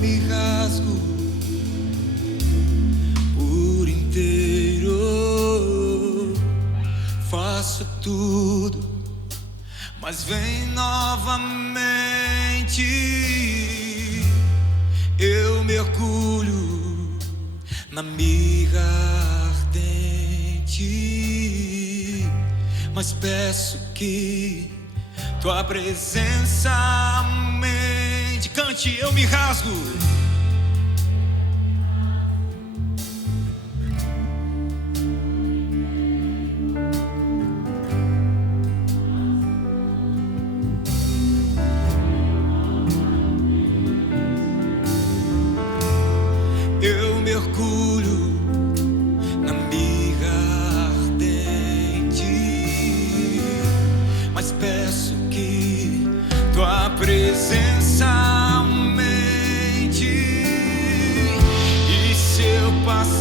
me rasgo por inteiro, faço tudo, mas vem novamente. Eu mergulho na mirra ardente, mas peço que tua presença aumente. Cante, eu me rasgo. Eu mergulho na mirra ardente, mas peço que tua presença aumente. E se eu passo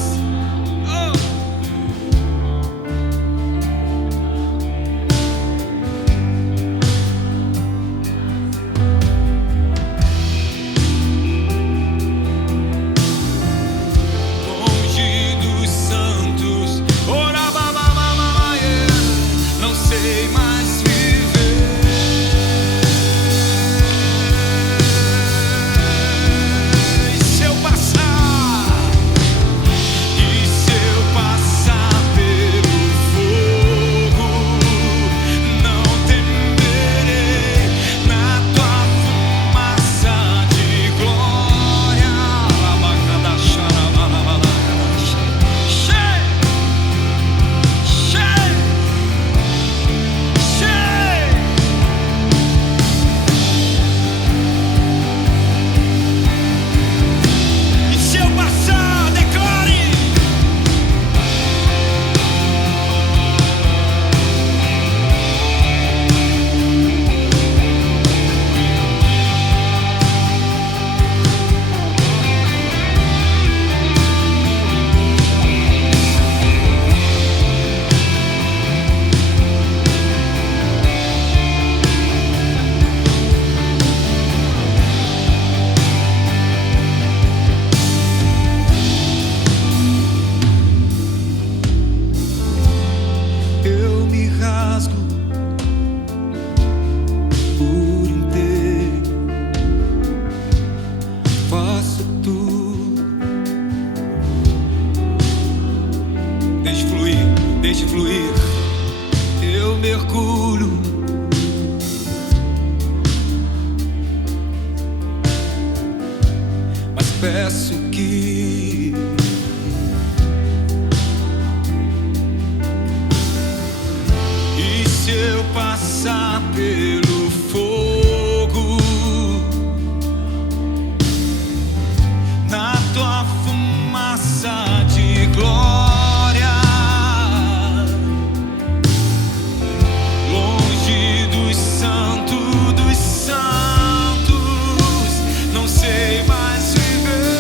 por inteiro, faço tudo. Deixe fluir, deixe fluir. Eu mergulho, mas peço que se eu passar pelo fogo, na tua fumaça de glória, longe dos santos dos santos, não sei mais viver.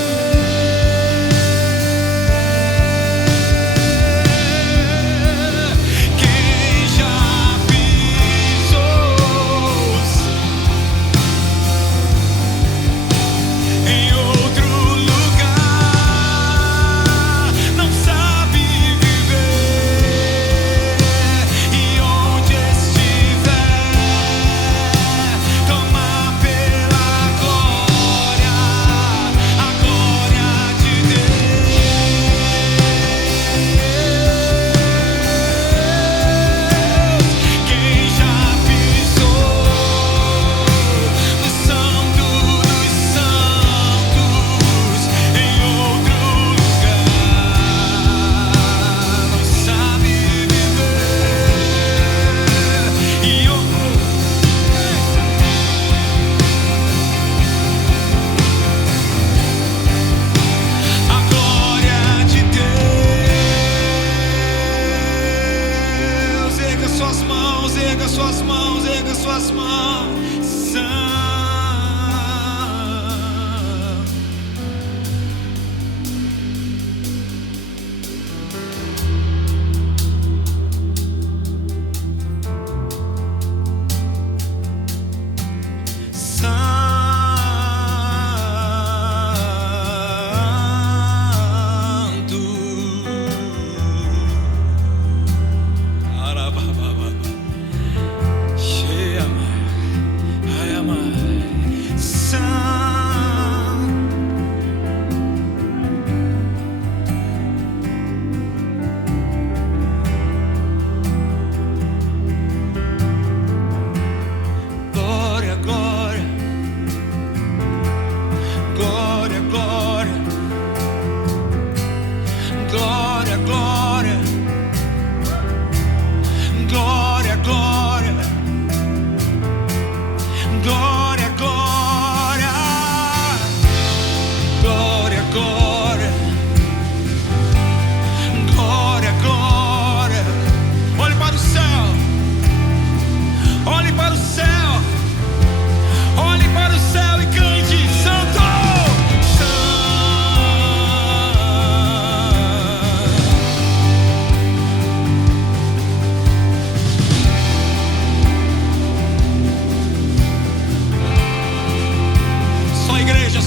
Quem já pisou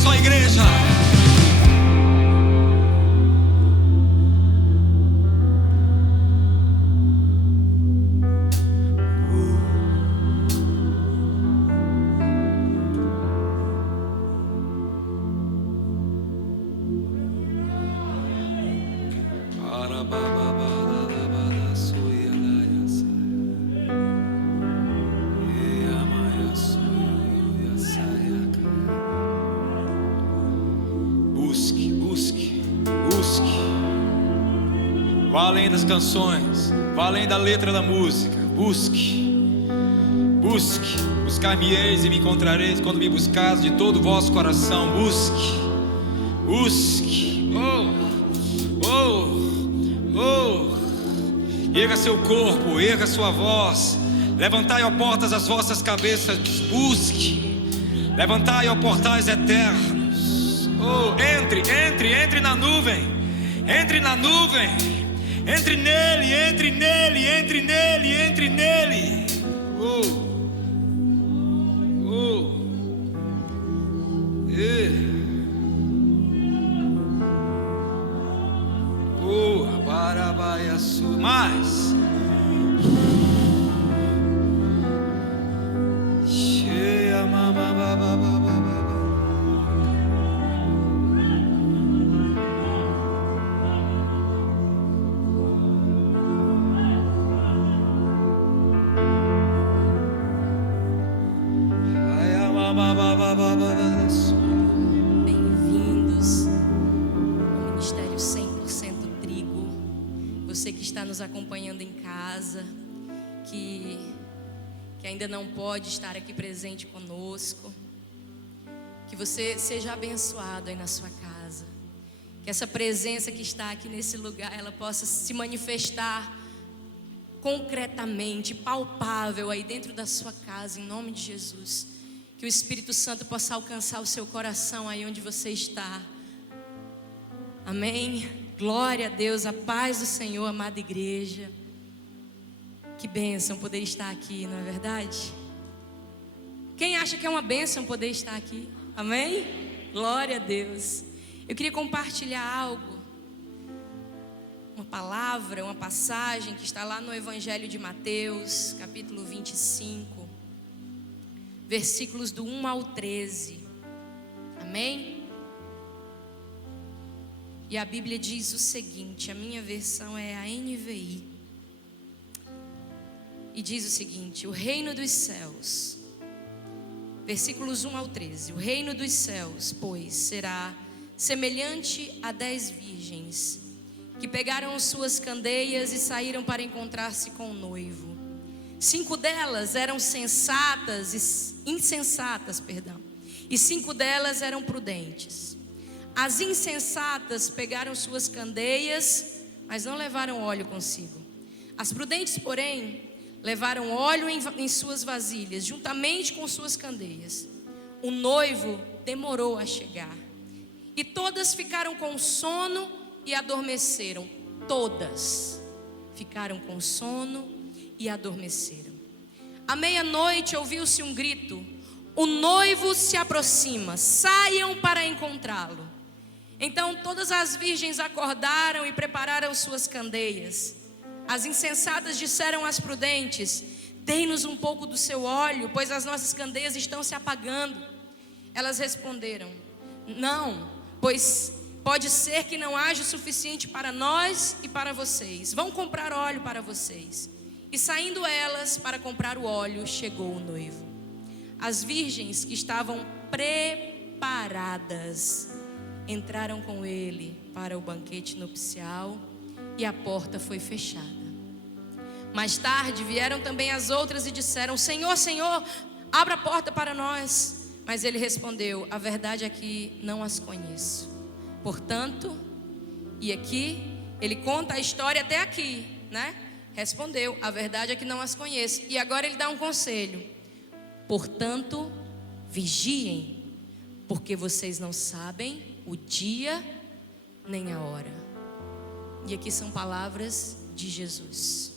só, igreja. Vá além das canções, vá além da letra da música. Busque, buscar-me-eis e me encontrareis quando me buscares de todo o vosso coração. Busque. Erga seu corpo, erga sua voz. Levantai, ó portas, as vossas cabeças. Busque. Levantai, ó portais eternos. Entre na nuvem. Entre na nuvem. Entre nele. Mais. Bem-vindos ao Ministério 100% Trigo. Você que está nos acompanhando em casa, que ainda não pode estar aqui presente conosco, que você seja abençoado aí na sua casa, que essa presença que está aqui nesse lugar, ela possa se manifestar concretamente, palpável aí dentro da sua casa, em nome de Jesus. Que o Espírito Santo possa alcançar o seu coração aí onde você está. Amém? Glória a Deus, a paz do Senhor, amada igreja. Que bênção poder estar aqui, não é verdade? Quem acha que é uma bênção poder estar aqui? Amém? Glória a Deus. Eu queria compartilhar algo, uma palavra, uma passagem que está lá no Evangelho de Mateus, capítulo 25, versículos do 1 ao 13. Amém? E a Bíblia diz o seguinte, a minha versão é a NVI. E diz o seguinte: o reino dos céus, versículos 1 ao 13. O reino dos céus, pois, será semelhante a 10 virgens que pegaram suas candeias e saíram para encontrar-se com o noivo. 5 delas eram insensatas, e 5 delas eram prudentes. As insensatas pegaram suas candeias, mas não levaram óleo consigo. As prudentes, porém, levaram óleo em suas vasilhas, juntamente com suas candeias. O noivo demorou a chegar, e todas ficaram com sono e adormeceram. Todas ficaram com sono e adormeceram. À meia-noite ouviu-se um grito: o noivo se aproxima, saiam para encontrá-lo. Então todas as virgens acordaram e prepararam suas candeias. As insensatas disseram às prudentes: dê-nos um pouco do seu óleo, pois as nossas candeias estão se apagando. Elas responderam: não, pois pode ser que não haja o suficiente para nós e para vocês. Vão comprar óleo para vocês. E saindo elas para comprar o óleo, chegou o noivo. As virgens que estavam preparadas entraram com ele para o banquete nupcial, e a porta foi fechada. Mais tarde vieram também as outras e disseram: Senhor, Senhor, abra a porta para nós. Mas ele respondeu: a verdade é que não as conheço. Portanto, e aqui ele conta a história até aqui, né? Respondeu: a verdade é que não as conheço. E agora ele dá um conselho: portanto, vigiem, porque vocês não sabem o dia nem a hora. E aqui são palavras de Jesus.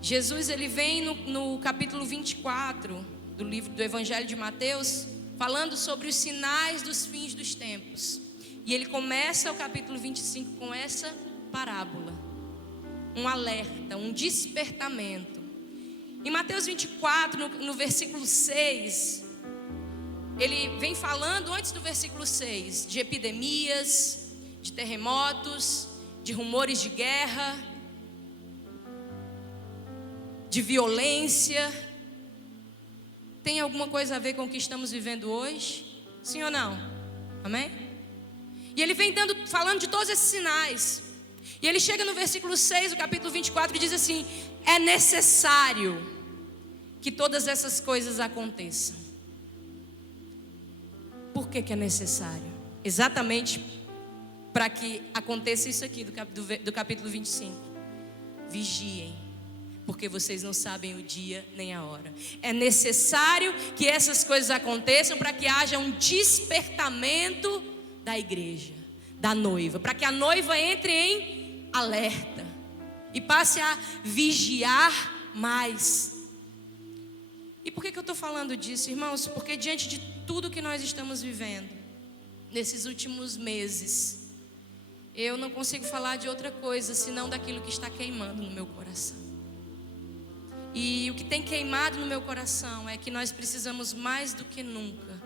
Jesus, ele vem no capítulo 24 do livro do Evangelho de Mateus, falando sobre os sinais dos fins dos tempos. E ele começa o capítulo 25 com essa parábola, um alerta, um despertamento. Em Mateus 24, no versículo 6, ele vem falando antes do versículo 6 de epidemias, de terremotos, de rumores de guerra, de violência. Tem alguma coisa a ver com o que estamos vivendo hoje? Sim ou não? Amém? E ele vem falando de todos esses sinais. E ele chega no versículo 6 do capítulo 24 e diz assim: é necessário que todas essas coisas aconteçam. Por que é necessário? Exatamente para que aconteça isso aqui do capítulo 25. Vigiem, porque vocês não sabem o dia nem a hora. É necessário que essas coisas aconteçam para que haja um despertamento da igreja, da noiva, para que a noiva entre em alerta e passe a vigiar mais. E por que eu estou falando disso, irmãos? Porque diante de tudo que nós estamos vivendo nesses últimos meses, eu não consigo falar de outra coisa senão daquilo que está queimando no meu coração. E o que tem queimado no meu coração é que nós precisamos mais do que nunca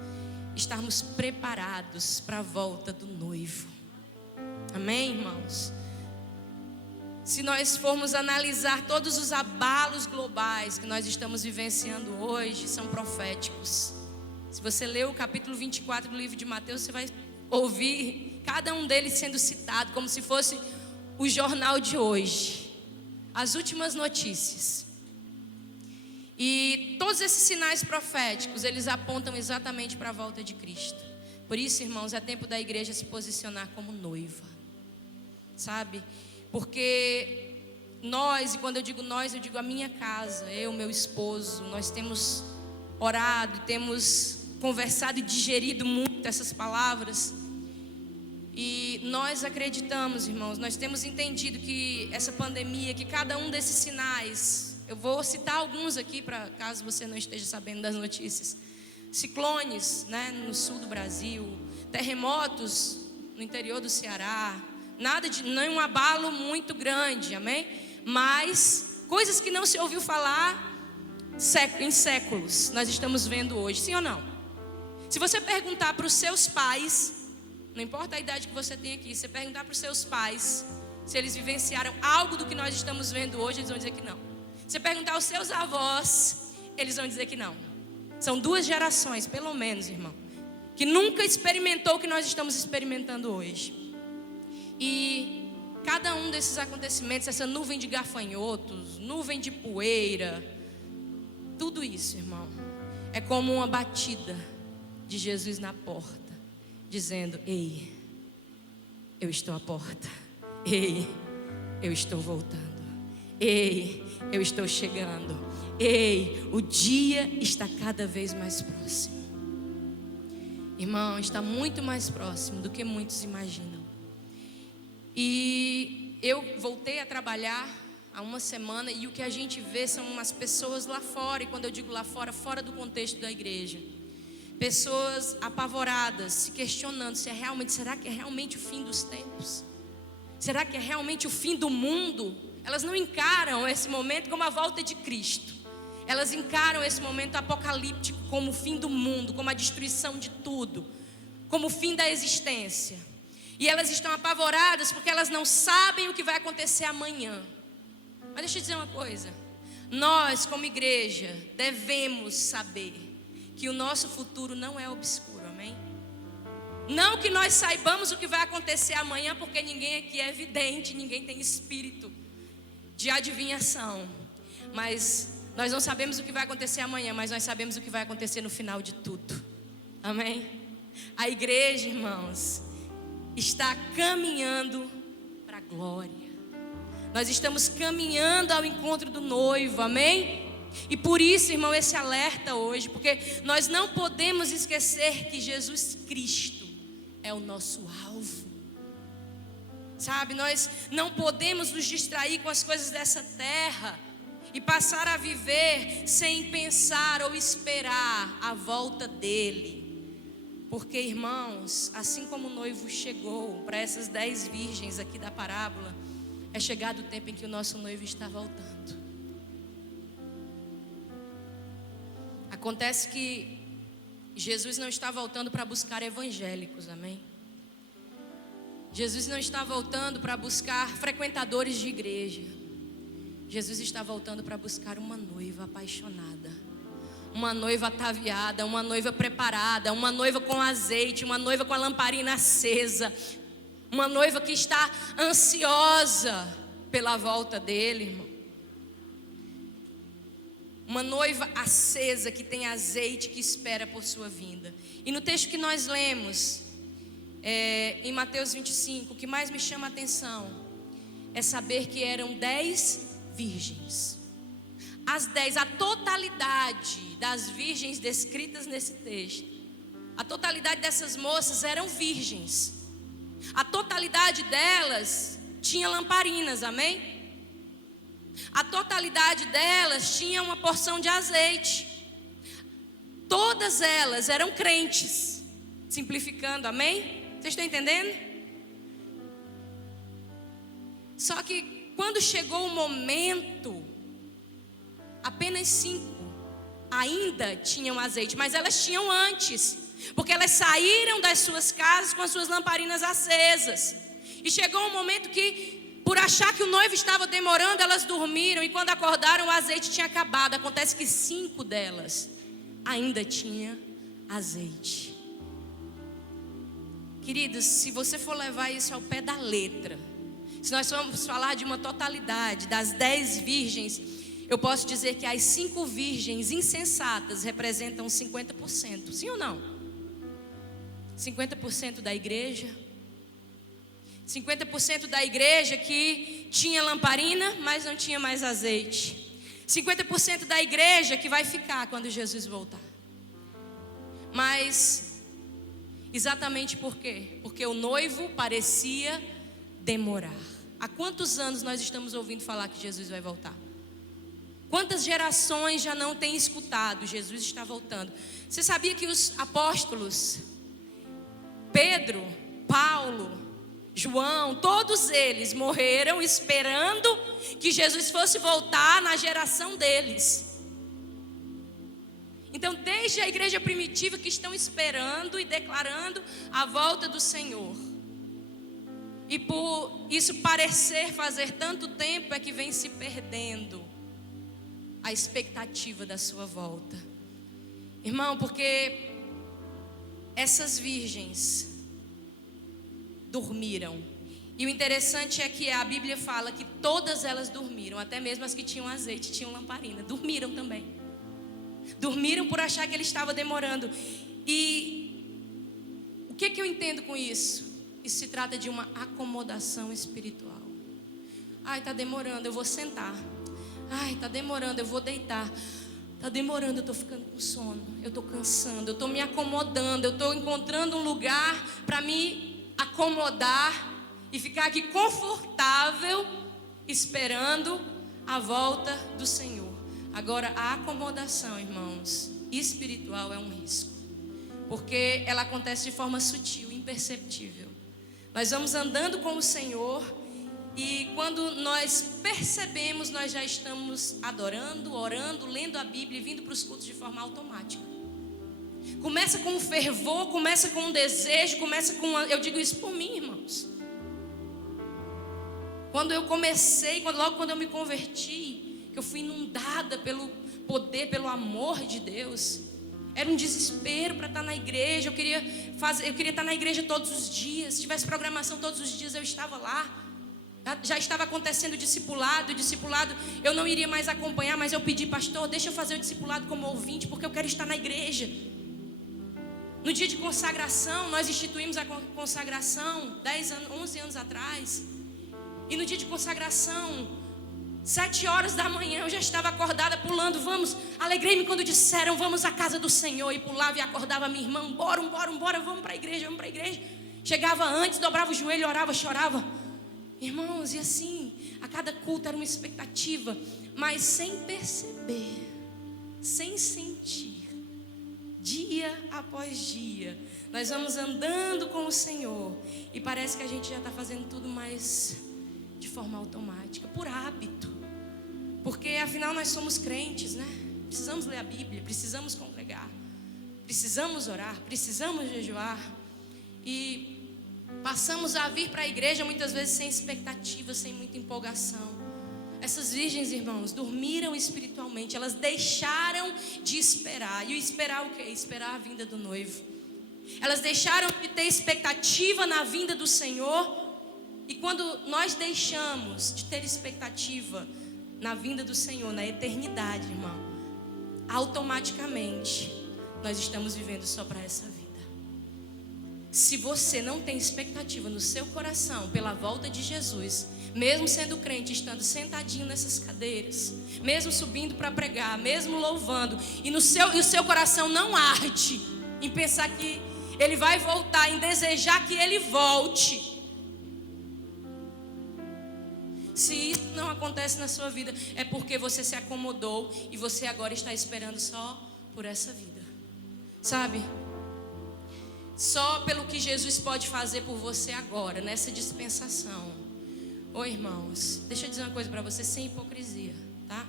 estarmos preparados para a volta do noivo. Amém, irmãos? Se nós formos analisar todos os abalos globais que nós estamos vivenciando hoje, são proféticos. Se você ler o capítulo 24 do livro de Mateus, você vai ouvir cada um deles sendo citado como se fosse o jornal de hoje, as últimas notícias. E todos esses sinais proféticos, eles apontam exatamente para a volta de Cristo. Por isso, irmãos, é tempo da igreja se posicionar como noiva, sabe? Porque nós, e quando eu digo nós, eu digo a minha casa, eu, meu esposo, nós temos orado, temos conversado e digerido muito essas palavras. E nós acreditamos, irmãos, nós temos entendido que essa pandemia, que cada um desses sinais, eu vou citar alguns aqui, para caso você não esteja sabendo das notícias. Ciclones, né, no sul do Brasil, terremotos no interior do Ceará, nenhum abalo muito grande, amém? Mas coisas que não se ouviu falar em séculos, nós estamos vendo hoje, sim ou não? Se você perguntar para os seus pais, não importa a idade que você tem aqui, se você perguntar para os seus pais se eles vivenciaram algo do que nós estamos vendo hoje, eles vão dizer que não. Se você perguntar aos seus avós, eles vão dizer que não. São 2 gerações, pelo menos, irmão, que nunca experimentou o que nós estamos experimentando hoje. E cada um desses acontecimentos, essa nuvem de gafanhotos, nuvem de poeira, tudo isso, irmão, é como uma batida de Jesus na porta, dizendo: ei, eu estou à porta. Ei, eu estou voltando. Ei, eu estou chegando. Ei, o dia está cada vez mais próximo. Irmão, está muito mais próximo do que muitos imaginam. E eu voltei a trabalhar há uma semana e o que a gente vê são umas pessoas lá fora, e quando eu digo lá fora, fora do contexto da igreja, pessoas apavoradas, se questionando será que é realmente o fim dos tempos? Será que é realmente o fim do mundo? Elas não encaram esse momento como a volta de Cristo. Elas encaram esse momento apocalíptico como o fim do mundo, como a destruição de tudo, como o fim da existência. E elas estão apavoradas porque elas não sabem o que vai acontecer amanhã. Mas deixa eu dizer uma coisa. Nós, como igreja, devemos saber que o nosso futuro não é obscuro, amém? Não que nós saibamos o que vai acontecer amanhã, porque ninguém aqui é evidente, ninguém tem espírito de adivinhação. Mas nós não sabemos o que vai acontecer amanhã, mas nós sabemos o que vai acontecer no final de tudo, amém? A igreja, irmãos, está caminhando para a glória. Nós estamos caminhando ao encontro do noivo, amém? E por isso, irmão, esse alerta hoje, porque nós não podemos esquecer que Jesus Cristo é o nosso alvo. Sabe, nós não podemos nos distrair com as coisas dessa terra e passar a viver sem pensar ou esperar a volta dele. Porque, irmãos, assim como o noivo chegou para essas 10 virgens aqui da parábola, é chegado o tempo em que o nosso noivo está voltando. Acontece que Jesus não está voltando para buscar evangélicos, amém? Jesus não está voltando para buscar frequentadores de igreja. Jesus está voltando para buscar uma noiva apaixonada, uma noiva ataviada, uma noiva preparada, uma noiva com azeite, uma noiva com a lamparina acesa, uma noiva que está ansiosa pela volta dele, irmão. Uma noiva acesa que tem azeite, que espera por sua vinda. E no texto que nós lemos, em Mateus 25, o que mais me chama a atenção é saber que eram 10 virgens. As 10, a totalidade das virgens descritas nesse texto, a totalidade dessas moças eram virgens. A totalidade delas tinha lamparinas, amém? A totalidade delas tinha uma porção de azeite. Todas elas eram crentes, simplificando, amém? Vocês estão entendendo? Só que quando chegou o momento, apenas 5 ainda tinham azeite, mas elas tinham antes, porque elas saíram das suas casas com as suas lamparinas acesas. E chegou um momento que, por achar que o noivo estava demorando, elas dormiram, e quando acordaram o azeite tinha acabado. Acontece que 5 delas ainda tinham azeite. Queridos, se você for levar isso ao pé da letra, se nós formos falar de uma totalidade das 10 virgens, eu posso dizer que as 5 virgens insensatas representam 50%, sim ou não? 50% da igreja, 50% da igreja que tinha lamparina, mas não tinha mais azeite, 50% da igreja que vai ficar quando Jesus voltar. Mas exatamente por quê? Porque o noivo parecia demorar. Há quantos anos nós estamos ouvindo falar que Jesus vai voltar? Quantas gerações já não têm escutado? Jesus está voltando. Você sabia que os apóstolos, Pedro, Paulo, João, todos eles morreram esperando que Jesus fosse voltar na geração deles. Então, desde a igreja primitiva que estão esperando e declarando a volta do Senhor. E por isso parecer fazer tanto tempo é que vem se perdendo a expectativa da sua volta. Irmão, porque essas virgens dormiram. E o interessante é que a Bíblia fala que todas elas dormiram, até mesmo as que tinham azeite, tinham lamparina, dormiram também. Dormiram por achar que ele estava demorando. E o que eu entendo com isso? Isso se trata de uma acomodação espiritual. Ai, está demorando, eu vou sentar. Ai, está demorando, eu vou deitar. Está demorando, eu estou ficando com sono. Eu estou cansando, eu estou me acomodando. Eu estou encontrando um lugar para me acomodar e ficar aqui confortável, esperando a volta do Senhor. Agora, a acomodação, irmãos, espiritual é um risco, porque ela acontece de forma sutil, imperceptível. Nós vamos andando com o Senhor e quando nós percebemos, nós já estamos adorando, orando, lendo a Bíblia e vindo para os cultos de forma automática. Começa com um fervor, começa com um desejo, começa com eu digo isso por mim, irmãos. Quando eu comecei, logo quando eu me converti, que eu fui inundada pelo poder, pelo amor de Deus, era um desespero para estar na igreja. Eu queria estar na igreja todos os dias. Se tivesse programação todos os dias, eu estava lá. Já estava acontecendo o discipulado. Eu não iria mais acompanhar, mas eu pedi, pastor, deixa eu fazer o discipulado como ouvinte, porque eu quero estar na igreja. No dia de consagração, nós instituímos a consagração 11 anos atrás. E no dia de consagração, 7 horas da manhã, eu já estava acordada pulando. Alegrei-me quando disseram, vamos à casa do Senhor. E pulava e acordava minha irmã, bora, vamos para a igreja. Chegava antes, dobrava o joelho, orava, chorava. Irmãos, e assim, a cada culto era uma expectativa, mas sem perceber, sem sentir, Dia após dia, nós vamos andando com o Senhor e parece que a gente já está fazendo tudo mais de forma automática, por hábito. Porque afinal nós somos crentes, né? Precisamos ler a Bíblia, precisamos congregar, precisamos orar, precisamos jejuar. E passamos a vir para a igreja muitas vezes sem expectativa, sem muita empolgação. Essas virgens, irmãos, dormiram espiritualmente. Elas deixaram de esperar. E o esperar o quê? Esperar a vinda do noivo. Elas deixaram de ter expectativa na vinda do Senhor. E quando nós deixamos de ter expectativa na vinda do Senhor, na eternidade, irmão, automaticamente nós estamos vivendo só para essa vida. Se você não tem expectativa no seu coração pela volta de Jesus, mesmo sendo crente, estando sentadinho nessas cadeiras, mesmo subindo para pregar, mesmo louvando, e o seu coração não arde em pensar que Ele vai voltar, em desejar que Ele volte, se isso não acontece na sua vida, é porque você se acomodou e você agora está esperando só por essa vida, sabe? Só pelo que Jesus pode fazer por você agora, nessa dispensação. Ô irmãos, deixa eu dizer uma coisa para você, sem hipocrisia, tá?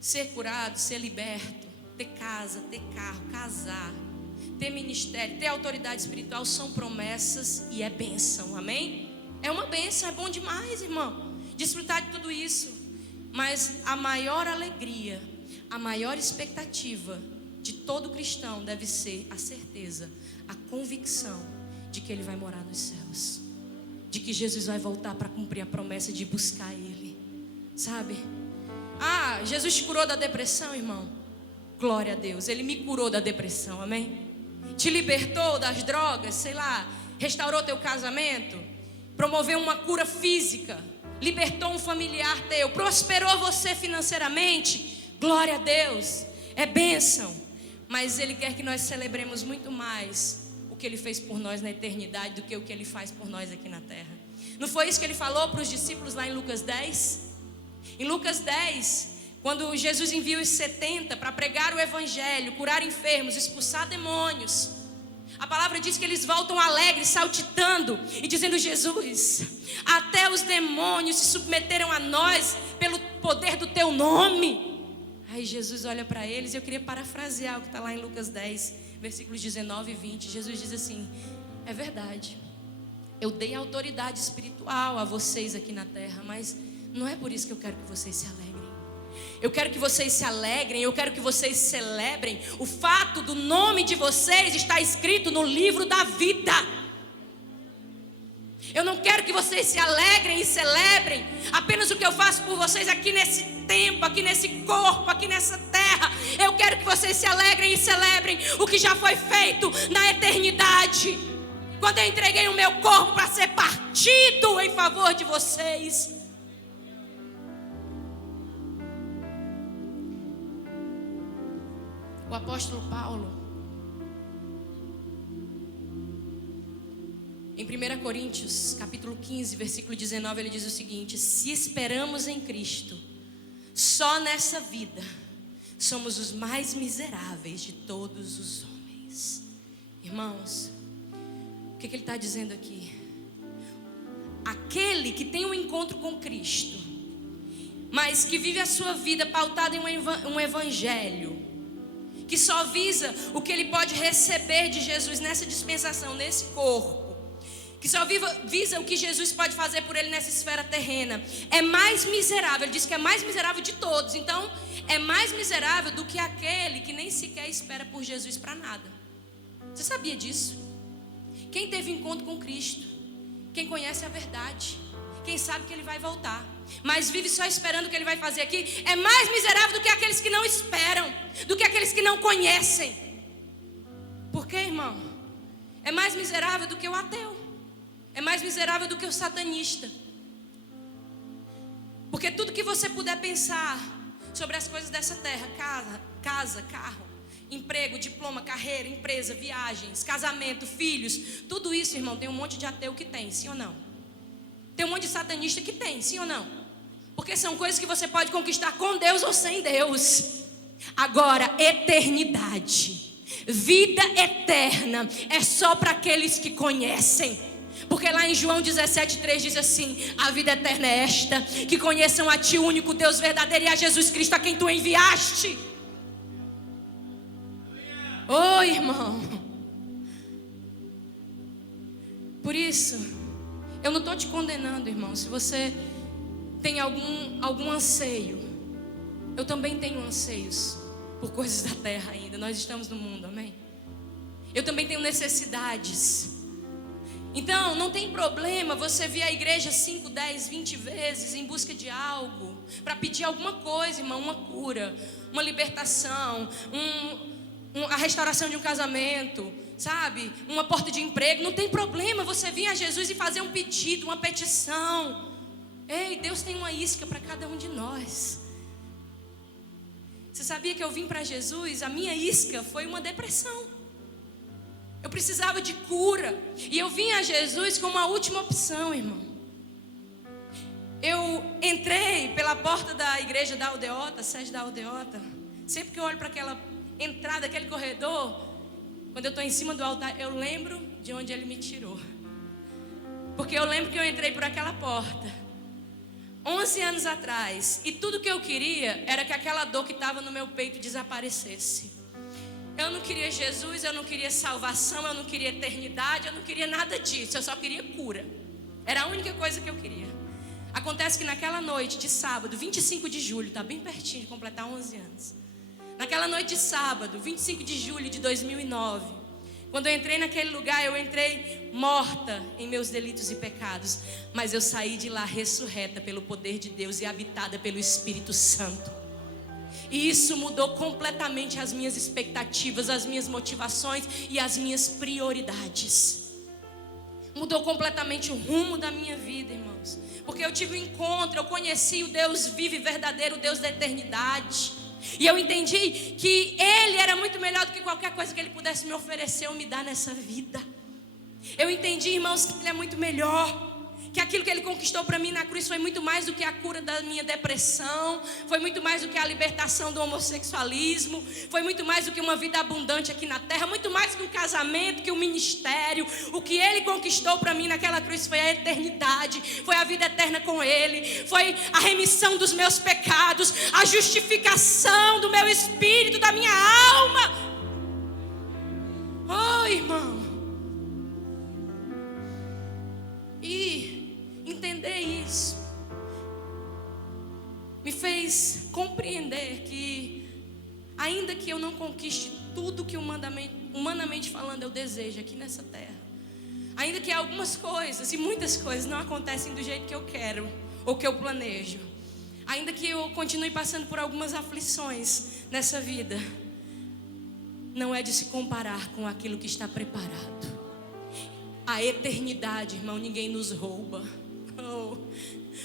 Ser curado, ser liberto, ter casa, ter carro, casar, ter ministério, ter autoridade espiritual são promessas e é bênção, amém? É uma bênção, é bom demais, irmão, desfrutar de tudo isso. Mas a maior alegria, a maior expectativa de todo cristão deve ser a certeza, a convicção de que ele vai morar nos céus, de que Jesus vai voltar para cumprir a promessa de buscar Ele, sabe? Ah, Jesus te curou da depressão, irmão? Glória a Deus, Ele me curou da depressão, amém? Te libertou das drogas, sei lá, restaurou teu casamento, promoveu uma cura física, libertou um familiar teu, prosperou você financeiramente, glória a Deus, é bênção. Mas Ele quer que nós celebremos muito mais o que Ele fez por nós na eternidade do que o que Ele faz por nós aqui na terra. Não foi isso que Ele falou para os discípulos lá em Lucas 10? Em Lucas 10, quando Jesus envia os 70 para pregar o evangelho, curar enfermos, expulsar demônios, a palavra diz que eles voltam alegres, saltitando e dizendo: Jesus, até os demônios se submeteram a nós pelo poder do teu nome. Aí Jesus olha para eles, e eu queria parafrasear o que está lá em Lucas 10, versículos 19 e 20. Jesus diz assim: é verdade, eu dei autoridade espiritual a vocês aqui na terra, mas não é por isso que eu quero que vocês se alegrem. Eu quero que vocês se alegrem, eu quero que vocês celebrem o fato do nome de vocês estar escrito no livro da vida. Eu não quero que vocês se alegrem e celebrem apenas o que eu faço por vocês aqui nesse tempo, aqui nesse corpo, aqui nessa terra. Eu quero que vocês se alegrem e celebrem o que já foi feito na eternidade, quando eu entreguei o meu corpo para ser partido em favor de vocês. O apóstolo Paulo, em 1 Coríntios, capítulo 15, versículo 19, ele diz o seguinte: se esperamos em Cristo, só nessa vida, somos os mais miseráveis de todos os homens. Irmãos, o que ele está dizendo aqui? Aquele que tem um encontro com Cristo, mas que vive a sua vida pautada em um evangelho, que só visa o que ele pode receber de Jesus nessa dispensação, nesse corpo, que só visa o que Jesus pode fazer por ele nessa esfera terrena, é mais miserável. Ele diz que é mais miserável de todos. Então é mais miserável do que aquele que nem sequer espera por Jesus para nada. Você sabia disso? Quem teve encontro com Cristo, quem conhece a verdade, quem sabe que Ele vai voltar, mas vive só esperando o que Ele vai fazer aqui, é mais miserável do que aqueles que não esperam, do que aqueles que não conhecem. Por quê, irmão? É mais miserável do que o ateu, é mais miserável do que o satanista. Porque tudo que você puder pensar sobre as coisas dessa terra, casa, carro, emprego, diploma, carreira, empresa, viagens, casamento, filhos, tudo isso, irmão, tem um monte de ateu que tem, sim ou não? Tem um monte de satanista que tem, sim ou não? Porque são coisas que você pode conquistar com Deus ou sem Deus. Agora, eternidade, Vida eterna é só para aqueles que conhecem. Porque lá em João 17,3 diz assim: a vida eterna é esta, que conheçam a Ti, o único Deus verdadeiro, e a Jesus Cristo, a quem Tu enviaste. Oh, irmão. Por isso, eu não estou te condenando, irmão. Se você tem algum anseio, eu também tenho anseios por coisas da terra ainda. Nós estamos no mundo, amém? Eu também tenho necessidades. Então, não tem problema você vir à igreja 5, 10, 20 vezes em busca de algo, para pedir alguma coisa, irmão, uma cura, uma libertação, a restauração de um casamento, sabe? Uma porta de emprego. Não tem problema você vir a Jesus e fazer um pedido, uma petição. Ei, Deus tem uma isca para cada um de nós. Você sabia que eu vim para Jesus? A minha isca foi uma depressão. Eu precisava de cura. E eu vim a Jesus como a última opção, irmão. Eu entrei pela porta da igreja da Aldeota, sede da Aldeota. Sempre que eu olho para aquela entrada, aquele corredor, quando eu estou em cima do altar, eu lembro de onde Ele me tirou. Porque eu lembro que eu entrei por aquela porta 11 anos atrás, e tudo que eu queria era que aquela dor que estava no meu peito desaparecesse. Eu não queria Jesus, eu não queria salvação, eu não queria eternidade, eu não queria nada disso, eu só queria cura. Era a única coisa que eu queria. Acontece que naquela noite de sábado, 25 de julho, está bem pertinho de completar 11 anos. Naquela noite de sábado, 25 de julho de 2009, quando eu entrei naquele lugar, eu entrei morta em meus delitos e pecados, mas eu saí de lá ressurreta pelo poder de Deus e habitada pelo Espírito Santo. E isso mudou completamente as minhas expectativas, as minhas motivações e as minhas prioridades. Mudou completamente o rumo da minha vida, irmãos. Porque eu tive um encontro, eu conheci o Deus vivo e verdadeiro, o Deus da eternidade. E eu entendi que Ele era muito melhor do que qualquer coisa que Ele pudesse me oferecer ou me dar nessa vida. Eu entendi, irmãos, que Ele é muito melhor. Que aquilo que Ele conquistou para mim na cruz foi muito mais do que a cura da minha depressão. Foi muito mais do que a libertação do homossexualismo. Foi muito mais do que uma vida abundante aqui na terra. Muito mais do que um casamento, que um ministério. O que Ele conquistou para mim naquela cruz foi a eternidade. Foi a vida eterna com Ele. Foi a remissão dos meus pecados. A justificação do meu espírito, da minha alma. Oh, irmão. E entender isso me fez compreender que, ainda que eu não conquiste tudo que humanamente falando eu desejo aqui nessa terra, ainda que algumas coisas e muitas coisas não acontecem do jeito que eu quero ou que eu planejo, ainda que eu continue passando por algumas aflições nessa vida, não é de se comparar com aquilo que está preparado. A eternidade, irmão, ninguém nos rouba. Oh.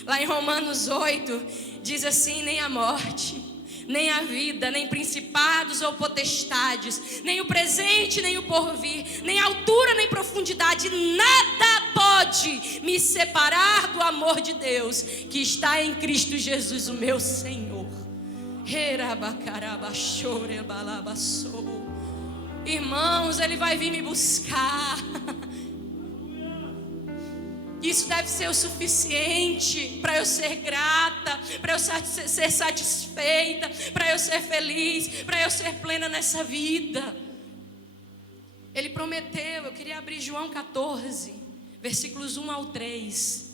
Lá em Romanos 8 diz assim: nem a morte, nem a vida, nem principados ou potestades, nem o presente, nem o porvir, nem altura, nem profundidade, nada pode me separar do amor de Deus que está em Cristo Jesus, o meu Senhor. Irmãos, Ele vai vir me buscar. Isso deve ser o suficiente para eu ser grata, para eu ser satisfeita, para eu ser feliz, para eu ser plena nessa vida. Ele prometeu. Eu queria abrir João 14, versículos 1 ao 3.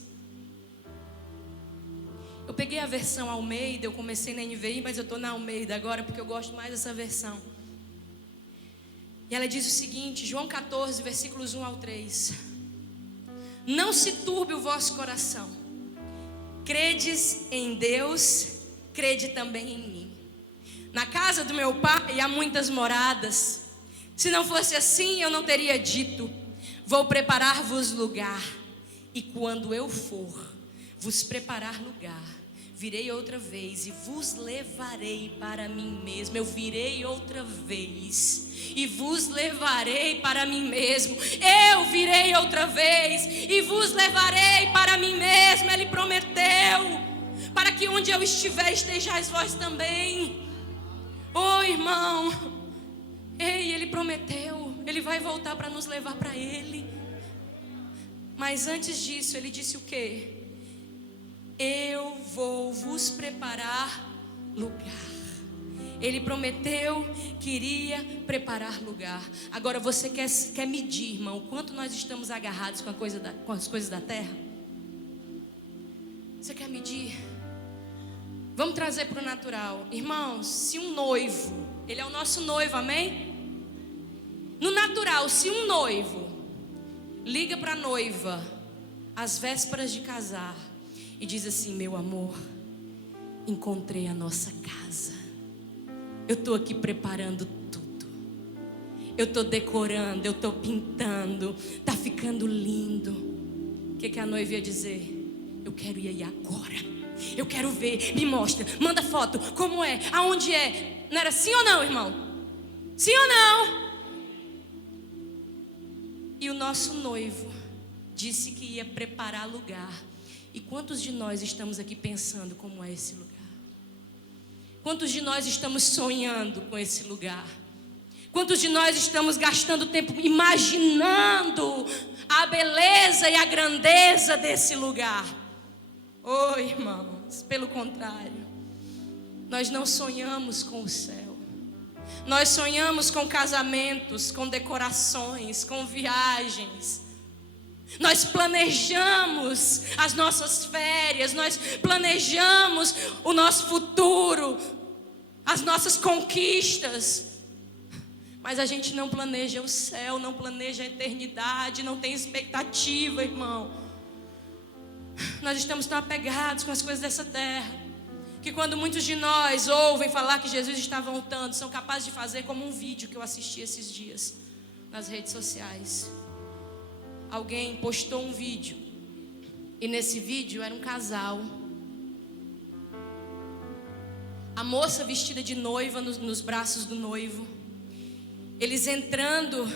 Eu peguei a versão Almeida, eu comecei na NVI, mas eu estou na Almeida agora porque eu gosto mais dessa versão. E ela diz o seguinte, João 14, versículos 1 ao 3. Não se turbe o vosso coração. Credes em Deus, crede também em mim. Na casa do meu pai há muitas moradas. Se não fosse assim, eu não teria dito: vou preparar-vos lugar. E quando eu for vos preparar lugar, virei outra vez e vos levarei para mim mesmo. Eu virei outra vez e vos levarei para mim mesmo. Eu virei outra vez e vos levarei para mim mesmo. Ele prometeu, para que onde eu estiver estejais vós também. Oh, irmão, Ei, Ele prometeu, Ele vai voltar para nos levar para Ele. Mas antes disso, Ele disse o quê? Eu vou vos preparar lugar. Ele prometeu que iria preparar lugar. Agora você quer medir, irmão, o quanto nós estamos agarrados com as coisas da terra? Você quer medir? Vamos trazer para o natural. Irmãos, se um noivo, ele é o nosso noivo, amém? No natural, se um noivo liga para a noiva às vésperas de casar e diz assim: meu amor, encontrei a nossa casa, eu estou aqui preparando tudo, eu estou decorando, eu estou pintando, está ficando lindo. O que a noiva ia dizer? Eu quero ir aí agora, eu quero ver, me mostra, manda foto, como é, aonde é. Não era sim ou não, irmão? Sim ou não? E o nosso noivo disse que ia preparar lugar. E quantos de nós estamos aqui pensando como é esse lugar? Quantos de nós estamos sonhando com esse lugar? Quantos de nós estamos gastando tempo imaginando a beleza e a grandeza desse lugar? Oh, irmãos, pelo contrário, nós não sonhamos com o céu. Nós sonhamos com casamentos, com decorações, com viagens. Nós planejamos as nossas férias, nós planejamos o nosso futuro, as nossas conquistas. Mas a gente não planeja o céu, não planeja a eternidade, não tem expectativa, irmão. Nós estamos tão apegados com as coisas dessa terra, que quando muitos de nós ouvem falar que Jesus está voltando, são capazes de fazer como um vídeo que eu assisti esses dias nas redes sociais. Alguém postou um vídeo, e nesse vídeo era um casal. A moça vestida de noiva nos braços do noivo. Eles entrando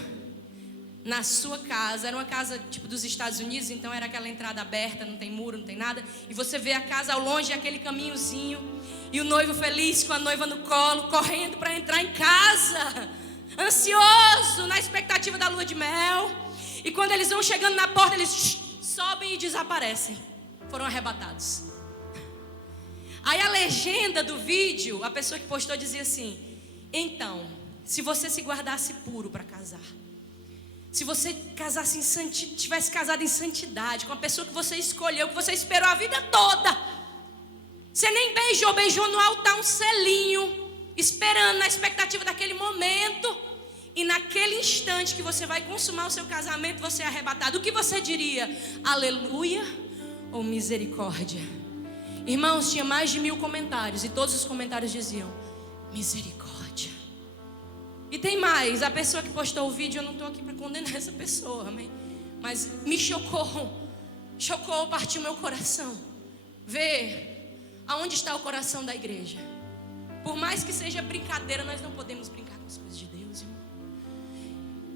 na sua casa. Era uma casa tipo dos Estados Unidos, então era aquela entrada aberta, não tem muro, não tem nada. E você vê a casa ao longe, aquele caminhozinho. E o noivo feliz com a noiva no colo, correndo para entrar em casa, ansioso, na expectativa da lua de mel. E quando eles vão chegando na porta, eles sobem e desaparecem. Foram arrebatados. Aí a legenda do vídeo, a pessoa que postou dizia assim: então, se você se guardasse puro para casar, se você tivesse casado em santidade, com a pessoa que você escolheu, que você esperou a vida toda, você nem beijou no altar um selinho, esperando, na expectativa daquele momento, e naquele instante que você vai consumar o seu casamento, você é arrebatado. O que você diria? Aleluia ou misericórdia? Irmãos, tinha mais de 1000 comentários, e todos os comentários diziam: misericórdia. E tem mais, a pessoa que postou o vídeo, eu não estou aqui para condenar essa pessoa, amém? Mas me chocou, partiu meu coração. Ver aonde está o coração da igreja. Por mais que seja brincadeira, nós não podemos brincar com as coisas de Deus, irmão.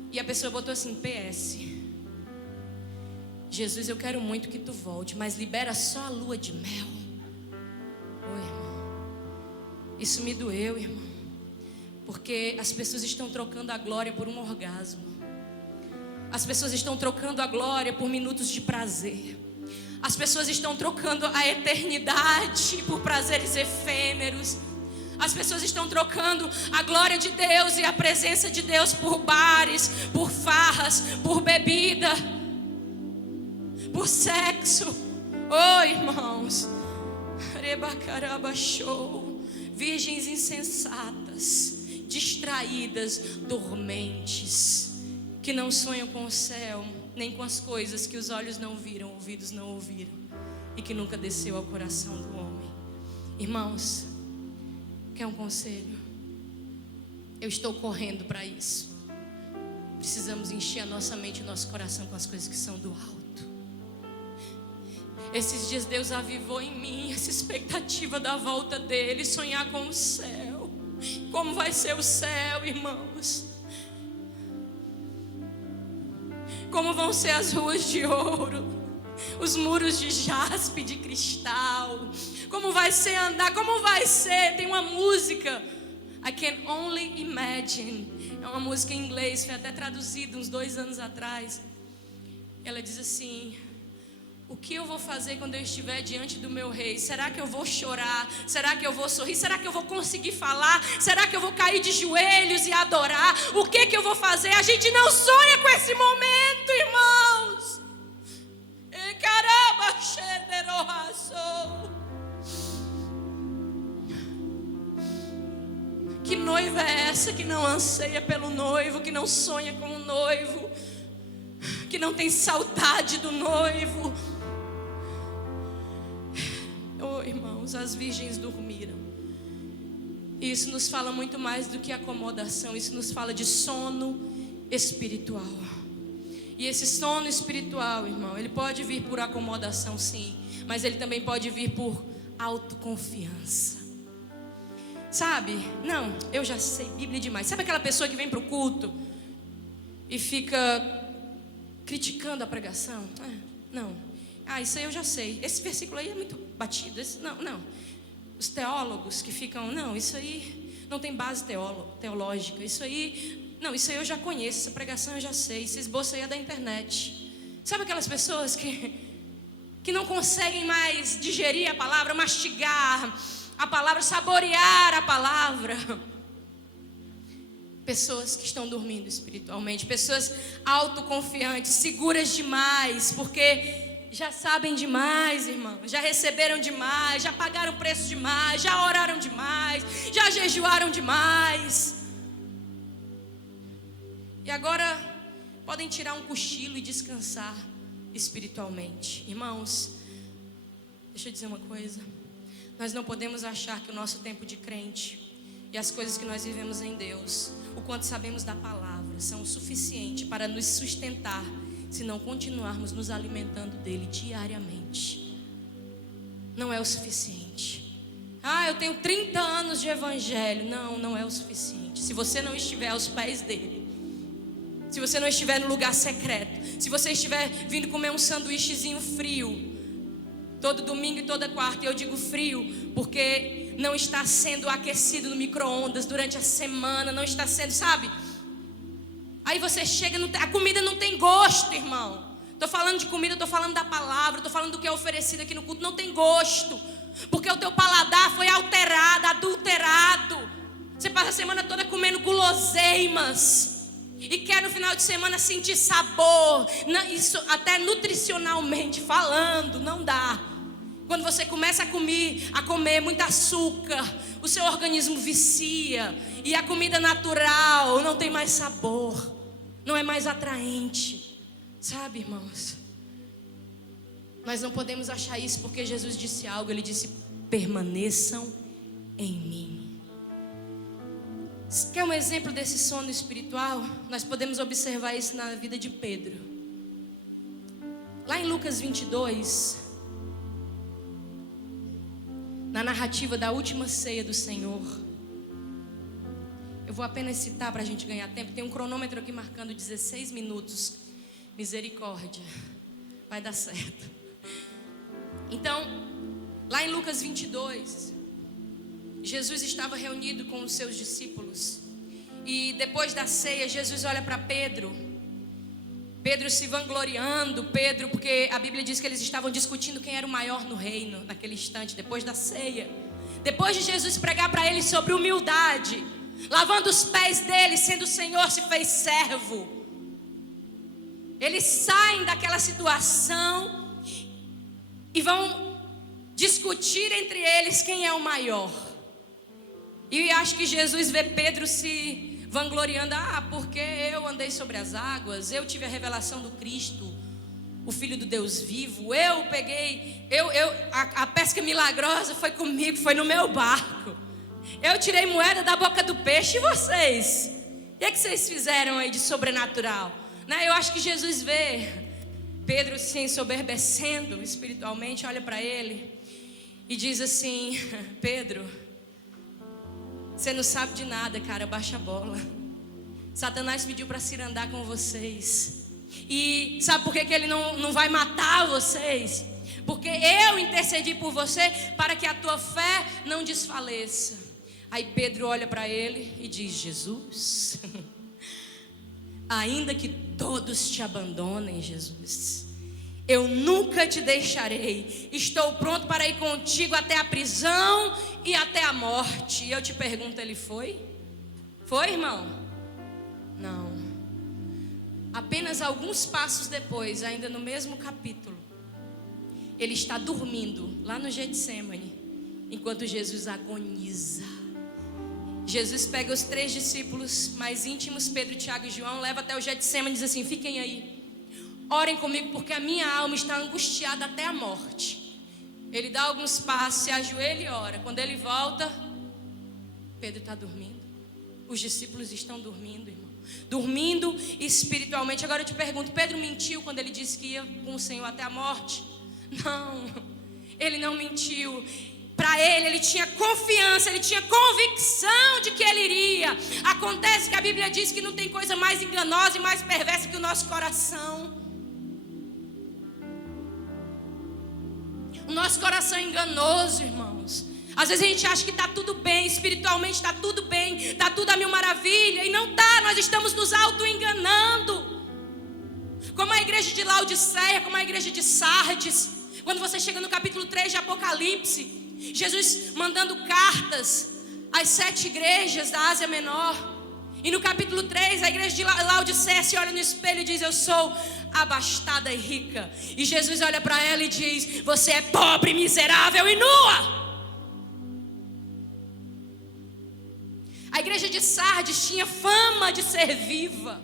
E a pessoa botou assim: PS, Jesus, eu quero muito que tu volte, mas libera só a lua de mel. Oi, irmão, isso me doeu, irmão. Porque as pessoas estão trocando a glória por um orgasmo. As pessoas estão trocando a glória por minutos de prazer. As pessoas estão trocando a eternidade por prazeres efêmeros. As pessoas estão trocando a glória de Deus e a presença de Deus por bares, por farras, por bebida, por sexo. Oh, irmãos, virgens insensatas, distraídas, dormentes, que não sonham com o céu, nem com as coisas que os olhos não viram, ouvidos não ouviram, e que nunca desceu ao coração do homem. Irmãos, quer um conselho? Eu estou correndo para isso. Precisamos encher a nossa mente e o nosso coração com as coisas que são do alto. Esses dias Deus avivou em mim essa expectativa da volta dele, sonhar com o céu. Como vai ser o céu, irmãos? Como vão ser as ruas de ouro, os muros de jaspe, de cristal? Como vai ser andar? Como vai ser? Tem uma música, I can only imagine. É uma música em inglês, foi até traduzida uns 2 anos atrás. Ela diz assim: o que eu vou fazer quando eu estiver diante do meu rei? Será que eu vou chorar? Será que eu vou sorrir? Será que eu vou conseguir falar? Será que eu vou cair de joelhos e adorar? O que eu vou fazer? A gente não sonha com esse momento, irmãos. E caramba, xenderoaçou. Que noiva é essa que não anseia pelo noivo, que não sonha com o noivo, que não tem saudade do noivo? Oh, irmãos, as virgens dormiram. Isso nos fala muito mais do que acomodação. Isso nos fala de sono espiritual. E esse sono espiritual, irmão, ele pode vir por acomodação, sim, mas ele também pode vir por autoconfiança. Sabe? Não, eu já sei Bíblia demais. Sabe aquela pessoa que vem para o culto e fica criticando a pregação? Não. Isso aí eu já sei. Esse versículo aí é muito batido. Não. Os teólogos que ficam, não, isso aí não tem base teológica. Isso aí eu já conheço. Essa pregação eu já sei. Esse esboço aí é da internet. Sabe aquelas pessoas que não conseguem mais digerir a palavra, mastigar a palavra, saborear a palavra? Pessoas que estão dormindo espiritualmente, pessoas autoconfiantes, seguras demais, porque já sabem demais, irmãos, já receberam demais, já pagaram preço demais, já oraram demais, já jejuaram demais. E agora podem tirar um cochilo e descansar espiritualmente. Irmãos, deixa eu dizer uma coisa. Nós não podemos achar que o nosso tempo de crente e as coisas que nós vivemos em Deus, o quanto sabemos da palavra, são o suficiente para nos sustentar, se não continuarmos nos alimentando dele diariamente. Não é o suficiente. Eu tenho 30 anos de evangelho. Não é o suficiente. Se você não estiver aos pés dele, se você não estiver no lugar secreto, se você estiver vindo comer um sanduíchezinho frio todo domingo e toda quarta, e eu digo frio porque não está sendo aquecido no micro-ondas durante a semana, não está sendo, sabe? Aí você chega, a comida não tem gosto, irmão. Estou falando de comida, estou falando da palavra, estou falando do que é oferecido aqui no culto. Não tem gosto, porque o teu paladar foi alterado, adulterado. Você passa a semana toda comendo guloseimas e quer no final de semana sentir sabor. Isso até nutricionalmente falando, não dá. Quando você começa a comer muito açúcar, o seu organismo vicia, e a comida natural não tem mais sabor, não é mais atraente. Sabe, irmãos? Nós não podemos achar isso, porque Jesus disse algo. Ele disse: permaneçam em mim. Quer um exemplo desse sono espiritual? Nós podemos observar isso na vida de Pedro. Lá em Lucas 22, na narrativa da última ceia do Senhor. Eu vou apenas citar para a gente ganhar tempo. Tem um cronômetro aqui marcando 16 minutos. Misericórdia, vai dar certo. Então, lá em Lucas 22, Jesus estava reunido com os seus discípulos. E depois da ceia, Jesus olha para Pedro. Pedro se vangloriando, porque a Bíblia diz que eles estavam discutindo quem era o maior no reino, naquele instante, depois da ceia. Depois de Jesus pregar para eles sobre humildade, lavando os pés deles, sendo o Senhor, se fez servo. Eles saem daquela situação e vão discutir entre eles quem é o maior. E acho que Jesus vê Pedro se vangloriando: porque eu andei sobre as águas, eu tive a revelação do Cristo, o Filho do Deus vivo, eu peguei, a pesca milagrosa foi comigo, foi no meu barco, eu tirei moeda da boca do peixe. E vocês? O que vocês fizeram aí de sobrenatural? Eu acho que Jesus vê Pedro se ensoberbecendo espiritualmente, olha para ele e diz assim: Pedro, você não sabe de nada, cara, baixa a bola. Satanás pediu para se andar com vocês. E sabe por que ele não vai matar vocês? Porque eu intercedi por você para que a tua fé não desfaleça. Aí Pedro olha para ele e diz: Jesus, ainda que todos te abandonem, Jesus, eu nunca te deixarei. Estou pronto para ir contigo até a prisão e até a morte. E eu te pergunto, ele foi? Foi, irmão? Não. Apenas alguns passos depois, ainda no mesmo capítulo, ele está dormindo lá no Getsemane, enquanto Jesus agoniza. Jesus pega os 3 discípulos mais íntimos, Pedro, Tiago e João, leva até o Getsemane e diz assim: fiquem aí, orem comigo, porque a minha alma está angustiada até a morte. Ele dá alguns passos, se ajoelha e ora. Quando ele volta, Pedro está dormindo, os discípulos estão dormindo, irmão, dormindo espiritualmente. Agora eu te pergunto, Pedro mentiu quando ele disse que ia com o Senhor até a morte? Não, ele não mentiu. Para ele tinha confiança, ele tinha convicção de que ele iria. Acontece que a Bíblia diz que não tem coisa mais enganosa e mais perversa que o nosso coração. O nosso coração é enganoso, irmãos. Às vezes a gente acha que está tudo bem, espiritualmente está tudo bem, está tudo a mil maravilha, e não está. Nós estamos nos auto-enganando. Como a igreja de Laodiceia, como a igreja de Sardes. Quando você chega no capítulo 3 de Apocalipse, Jesus mandando cartas às 7 igrejas da Ásia Menor. E no capítulo 3, a igreja de Laodiceia se olha no espelho e diz: eu sou abastada e rica. E Jesus olha para ela e diz: você é pobre, miserável e nua. A igreja de Sardes tinha fama de ser viva,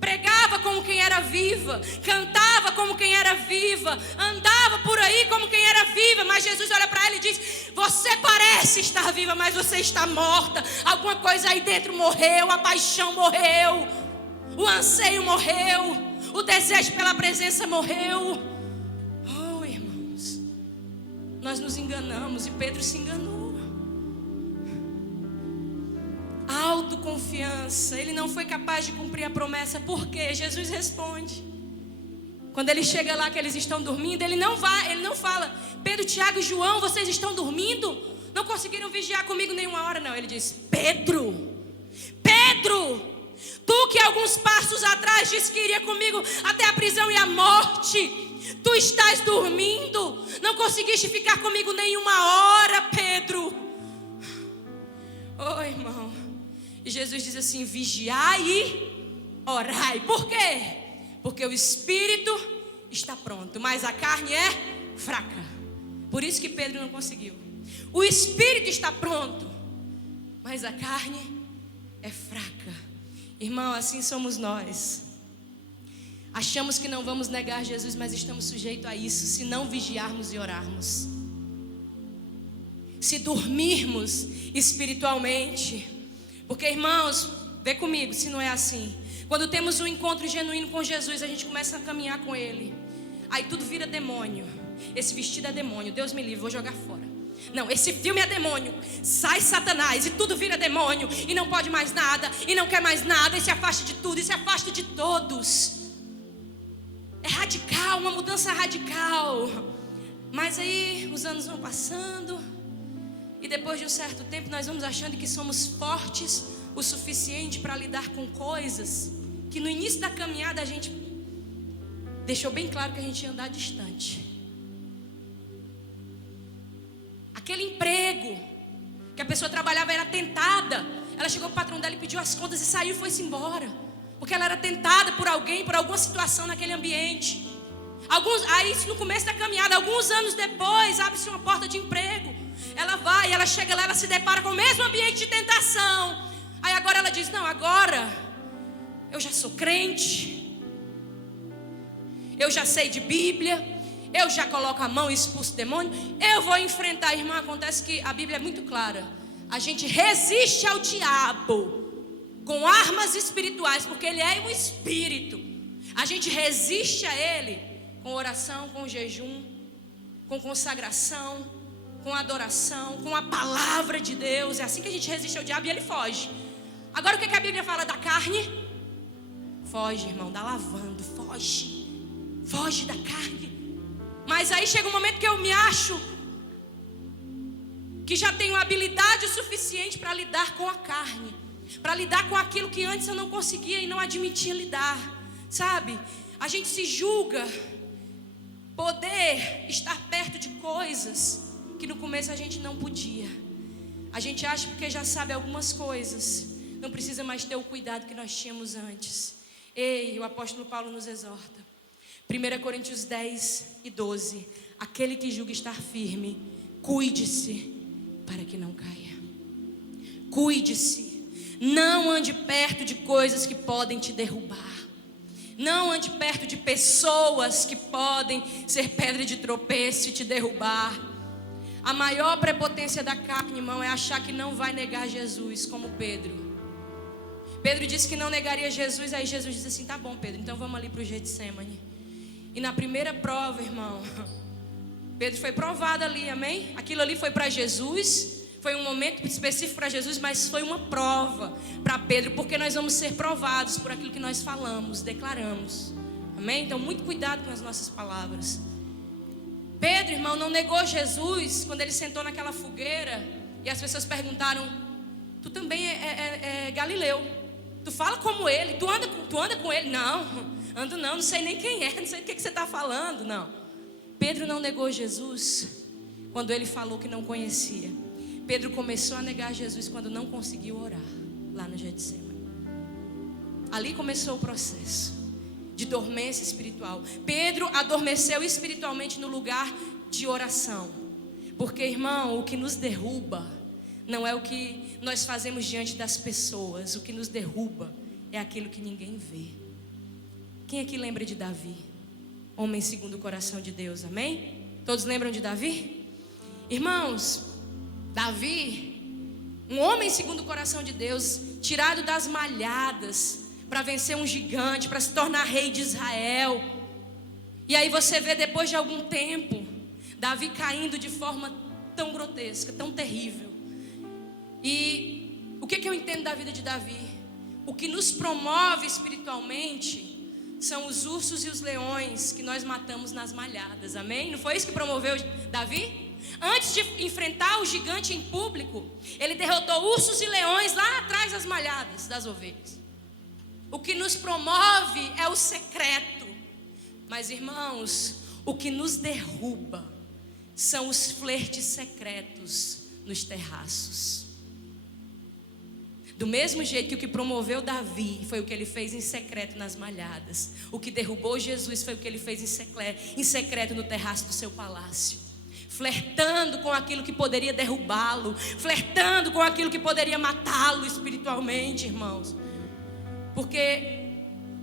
pregava como quem era viva, cantava como quem era viva, andava por aí como quem era viva. Mas Jesus olha para ela e diz: você parece estar viva, mas você está morta. Alguma coisa aí dentro morreu, a paixão morreu, o anseio morreu, o desejo pela presença morreu. Oh, irmãos, nós nos enganamos e Pedro se enganou. Autoconfiança, ele não foi capaz de cumprir a promessa. Por quê? Jesus responde. Quando ele chega lá que eles estão dormindo, ele não fala: Pedro, Tiago e João, vocês estão dormindo? Não conseguiram vigiar comigo nenhuma hora? Não, ele diz: Pedro, tu que alguns passos atrás disse que iria comigo até a prisão e a morte, tu estás dormindo? Não conseguiste ficar comigo nenhuma hora, Pedro? Oh, irmão. E Jesus diz assim: vigiai e orai. Por quê? Porque o espírito está pronto, mas a carne é fraca. Por isso que Pedro não conseguiu. O espírito está pronto, mas a carne é fraca. Irmão, assim somos nós. Achamos que não vamos negar Jesus, mas estamos sujeitos a isso se não vigiarmos e orarmos. Se dormirmos espiritualmente. Porque, irmãos, vê comigo se não é assim. Quando temos um encontro genuíno com Jesus, a gente começa a caminhar com Ele. Aí tudo vira demônio. Esse vestido é demônio, Deus me livre, vou jogar fora. Não, esse filme é demônio. Sai Satanás e tudo vira demônio. E não pode mais nada, e não quer mais nada. E se afasta de tudo, e se afasta de todos. É radical, uma mudança radical. Mas aí os anos vão passando, e depois de um certo tempo nós vamos achando que somos fortes o suficiente para lidar com coisas que no início da caminhada a gente deixou bem claro que a gente ia andar distante. Aquele emprego que a pessoa trabalhava era tentada. Ela chegou para o patrão dela e pediu as contas e saiu e foi-se embora, porque ela era tentada por alguém, por alguma situação naquele ambiente. Aí isso no começo da caminhada. Alguns anos depois abre-se uma porta de emprego. Ela vai, ela chega lá, ela se depara com o mesmo ambiente de tentação. Aí agora ela diz: não, agora eu já sou crente, eu já sei de Bíblia, eu já coloco a mão e expulso o demônio, eu vou enfrentar. Irmã, acontece que a Bíblia é muito clara. A gente resiste ao diabo com armas espirituais, porque ele é um espírito. A gente resiste a ele com oração, com jejum, com consagração, com adoração, com a palavra de Deus. É assim que a gente resiste ao diabo e ele foge. Agora o que a Bíblia fala da carne? Foge, irmão, dá lavando, foge da carne. Mas aí chega um momento que eu me acho que já tenho habilidade suficiente para lidar com a carne. para lidar com aquilo que antes eu não conseguia e não admitia lidar, sabe? A gente se julga poder estar perto de coisas que no começo a gente não podia. A gente acha que porque já sabe algumas coisas, não precisa mais ter o cuidado que nós tínhamos antes. Ei, o apóstolo Paulo nos exorta. 1 Coríntios 10:12. Aquele que julga estar firme, cuide-se para que não caia. Cuide-se. Não ande perto de coisas que podem te derrubar. Não ande perto de pessoas que podem ser pedra de tropeço e te derrubar. A maior prepotência da carne, irmão, é achar que não vai negar Jesus, como Pedro. Pedro disse que não negaria Jesus, aí Jesus disse assim: tá bom, Pedro, então vamos ali para o Getsemane. E na primeira prova, irmão, Pedro foi provado ali, amém? Aquilo ali foi para Jesus, foi um momento específico para Jesus, mas foi uma prova para Pedro, porque nós vamos ser provados por aquilo que nós falamos, declaramos, amém? Então muito cuidado com as nossas palavras. Pedro, irmão, não negou Jesus quando ele sentou naquela fogueira e as pessoas perguntaram: tu também é Galileu, tu fala como ele, tu anda com ele? Não, ando não sei nem quem é, não sei do que você está falando, não. Pedro não negou Jesus quando ele falou que não conhecia. Pedro começou a negar Jesus quando não conseguiu orar lá no Getsemane. Ali começou o processo de dormência espiritual. Pedro adormeceu espiritualmente no lugar de oração. Porque, irmão, o que nos derruba não é o que nós fazemos diante das pessoas. O que nos derruba é aquilo que ninguém vê. Quem aqui lembra de Davi? Homem segundo o coração de Deus, amém? Todos lembram de Davi? Irmãos, Davi, um homem segundo o coração de Deus, tirado das malhadas para vencer um gigante, para se tornar rei de Israel. E aí você vê depois de algum tempo Davi caindo de forma tão grotesca, tão terrível. E o que eu entendo da vida de Davi? O que nos promove espiritualmente são os ursos e os leões que nós matamos nas malhadas, amém? Não foi isso que promoveu Davi? Antes de enfrentar o gigante em público, ele derrotou ursos e leões lá atrás das malhadas das ovelhas. O que nos promove é o secreto. Mas, irmãos, o que nos derruba são os flertes secretos nos terraços. Do mesmo jeito que o que promoveu Davi foi o que ele fez em secreto nas malhadas, o que derrubou Jesus foi o que ele fez em secreto no terraço do seu palácio. Flertando com aquilo que poderia derrubá-lo, flertando com aquilo que poderia matá-lo espiritualmente, irmãos. Porque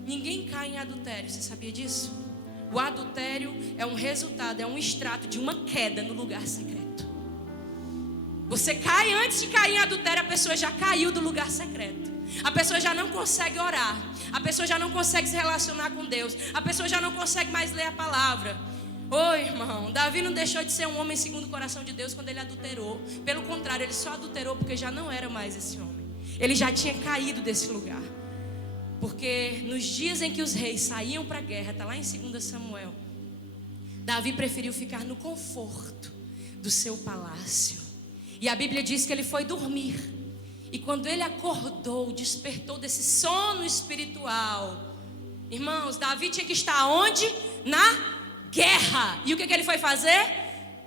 ninguém cai em adultério, você sabia disso? O adultério é um resultado, é um extrato de uma queda no lugar secreto. Você cai, antes de cair em adultério, a pessoa já caiu do lugar secreto. A pessoa já não consegue orar, a pessoa já não consegue se relacionar com Deus, a pessoa já não consegue mais ler a palavra. Oi, irmão, Davi não deixou de ser um homem segundo o coração de Deus quando ele adulterou. Pelo contrário, ele só adulterou porque já não era mais esse homem. Ele já tinha caído desse lugar. Porque nos dias em que os reis saíam para a guerra, está lá em 2 Samuel, Davi preferiu ficar no conforto do seu palácio. E a Bíblia diz que ele foi dormir. E quando ele acordou, despertou desse sono espiritual. Irmãos, Davi tinha que estar onde? Na guerra. E o que ele foi fazer?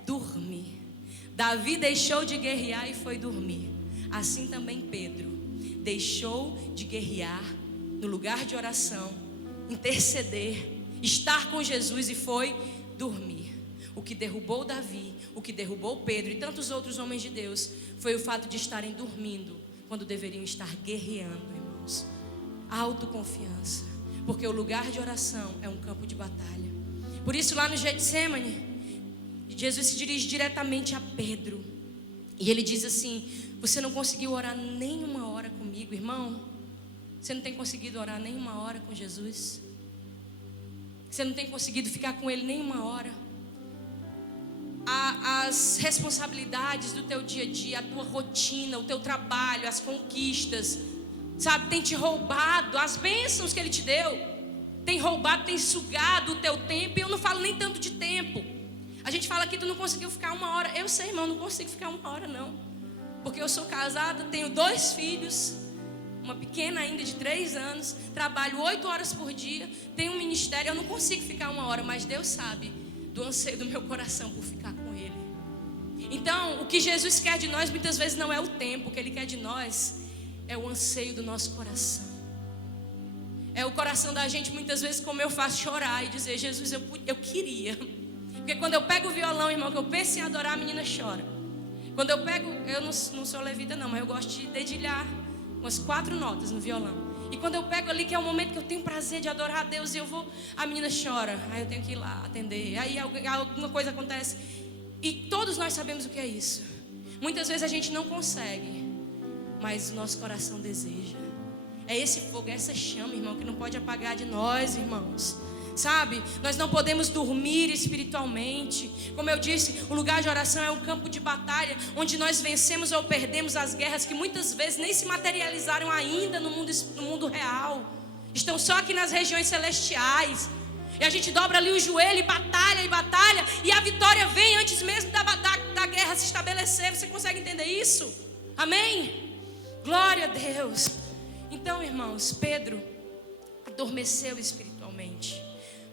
Dormir. Davi deixou de guerrear e foi dormir. Assim também Pedro deixou de guerrear no lugar de oração, interceder, estar com Jesus e foi dormir. O que derrubou Davi, o que derrubou Pedro e tantos outros homens de Deus foi o fato de estarem dormindo quando deveriam estar guerreando, irmãos. Autoconfiança, porque o lugar de oração é um campo de batalha. Por isso lá no Getsemane, Jesus se dirige diretamente a Pedro e ele diz assim: você não conseguiu orar nem uma hora comigo, irmão? Você não tem conseguido orar nem uma hora com Jesus? Você não tem conseguido ficar com Ele nem uma hora? As responsabilidades do teu dia a dia, a tua rotina, o teu trabalho, as conquistas, sabe, tem te roubado as bênçãos que Ele te deu. Tem roubado, tem sugado o teu tempo. E eu não falo nem tanto de tempo. A gente fala que tu não conseguiu ficar uma hora. Eu sei, irmão, não consigo ficar uma hora não. Porque eu sou casada, tenho 2 filhos. uma pequena ainda de 3 anos, trabalho 8 horas por dia, tenho um ministério, eu não consigo ficar 1 hora, mas Deus sabe do anseio do meu coração por ficar com Ele. Então, o que Jesus quer de nós muitas vezes não é o tempo, o que Ele quer de nós é o anseio do nosso coração. É o coração da gente muitas vezes, como eu faço, chorar e dizer: Jesus, eu queria. Porque quando eu pego o violão, irmão, que eu penso em adorar, a menina chora. Quando eu pego, eu não sou levita não, mas eu gosto de dedilhar umas 4 notas no violão. E quando eu pego ali, que é o momento que eu tenho prazer de adorar a Deus, e eu vou, a menina chora, aí eu tenho que ir lá atender, aí alguma coisa acontece. E todos nós sabemos o que é isso. Muitas vezes a gente não consegue, mas o nosso coração deseja. É esse fogo, é essa chama, irmão, que não pode apagar de nós, irmãos. Sabe, nós não podemos dormir espiritualmente. Como eu disse, o lugar de oração é um campo de batalha, onde nós vencemos ou perdemos as guerras que muitas vezes nem se materializaram ainda no mundo real. Estão só aqui nas regiões celestiais. E a gente dobra ali o joelho e batalha, e a vitória vem antes mesmo da guerra se estabelecer. Você consegue entender isso? Amém? Glória a Deus. Então, irmãos, Pedro adormeceu espiritualmente,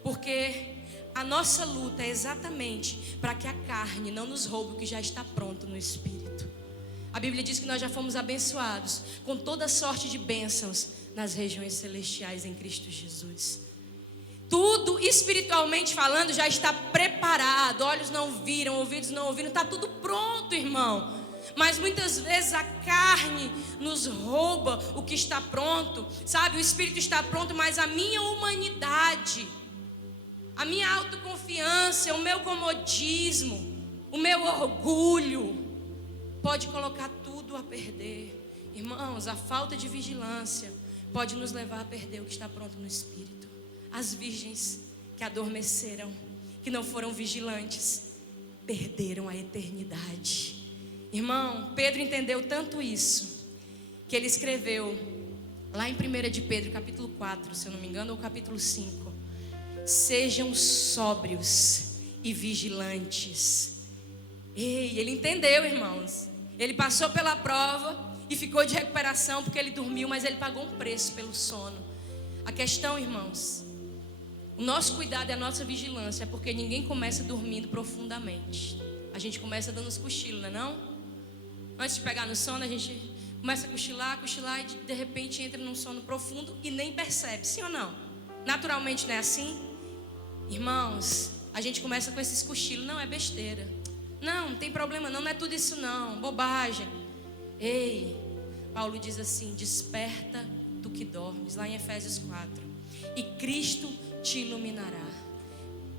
porque a nossa luta é exatamente para que a carne não nos roube o que já está pronto no espírito. A Bíblia diz que nós já fomos abençoados com toda sorte de bênçãos nas regiões celestiais em Cristo Jesus. Tudo espiritualmente falando já está preparado. Olhos não viram, ouvidos não ouviram, está tudo pronto, irmão. Mas muitas vezes a carne nos rouba o que está pronto. Sabe, o espírito está pronto, mas a minha humanidade, a minha autoconfiança, o meu comodismo, o meu orgulho pode colocar tudo a perder. Irmãos, a falta de vigilância pode nos levar a perder o que está pronto no espírito. As virgens que adormeceram, que não foram vigilantes, perderam a eternidade. Irmão, Pedro entendeu tanto isso, que ele escreveu lá em 1 de Pedro, capítulo 4, se eu não me engano, ou capítulo 5: sejam sóbrios e vigilantes. Ei, ele entendeu, irmãos. Ele passou pela prova e ficou de recuperação porque ele dormiu, mas ele pagou um preço pelo sono. A questão, irmãos, o nosso cuidado e a nossa vigilância é porque ninguém começa dormindo profundamente. A gente começa dando uns cochilos, não é não? Antes de pegar no sono, a gente começa a cochilar e de repente entra num sono profundo e nem percebe, sim ou não? Naturalmente não é assim? Irmãos, a gente começa com esses cochilos, não é besteira. Não tem problema não é tudo isso não, bobagem. Ei, Paulo diz assim: desperta tu que dormes, lá em Efésios 4, e Cristo te iluminará.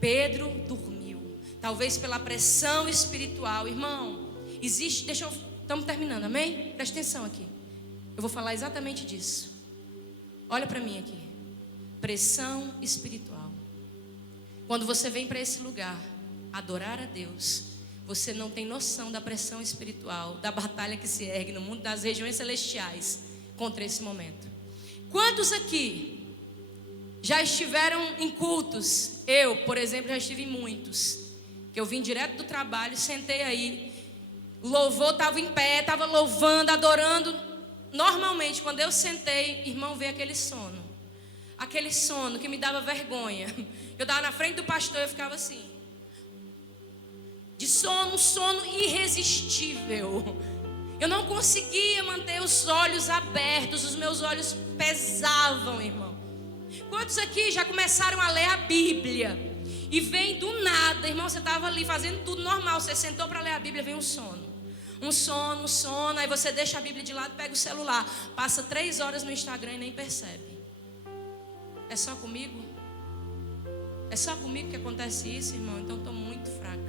Pedro dormiu, talvez pela pressão espiritual. Irmão, existe, estamos terminando, amém? Presta atenção aqui, eu vou falar exatamente disso. Olha para mim aqui. Pressão espiritual. Quando você vem para esse lugar adorar a Deus, você não tem noção da pressão espiritual, da batalha que se ergue no mundo, das regiões celestiais contra esse momento. Quantos aqui já estiveram em cultos? Eu, por exemplo, já estive em muitos, que eu vim direto do trabalho, sentei aí, louvor, estava em pé, estava louvando, adorando. Normalmente, quando eu sentei, irmão, veio aquele sono que me dava vergonha. Eu estava na frente do pastor e eu ficava assim, de sono, um sono irresistível. Eu não conseguia manter os olhos abertos, os meus olhos pesavam, irmão. Quantos aqui já começaram a ler a Bíblia e vem do nada, irmão, você estava ali fazendo tudo normal, você sentou para ler a Bíblia, vem um sono, aí você deixa a Bíblia de lado, pega o celular, passa 3 horas no Instagram e nem percebe. É só comigo? É só comigo que acontece isso, irmão? Então estou muito fraca.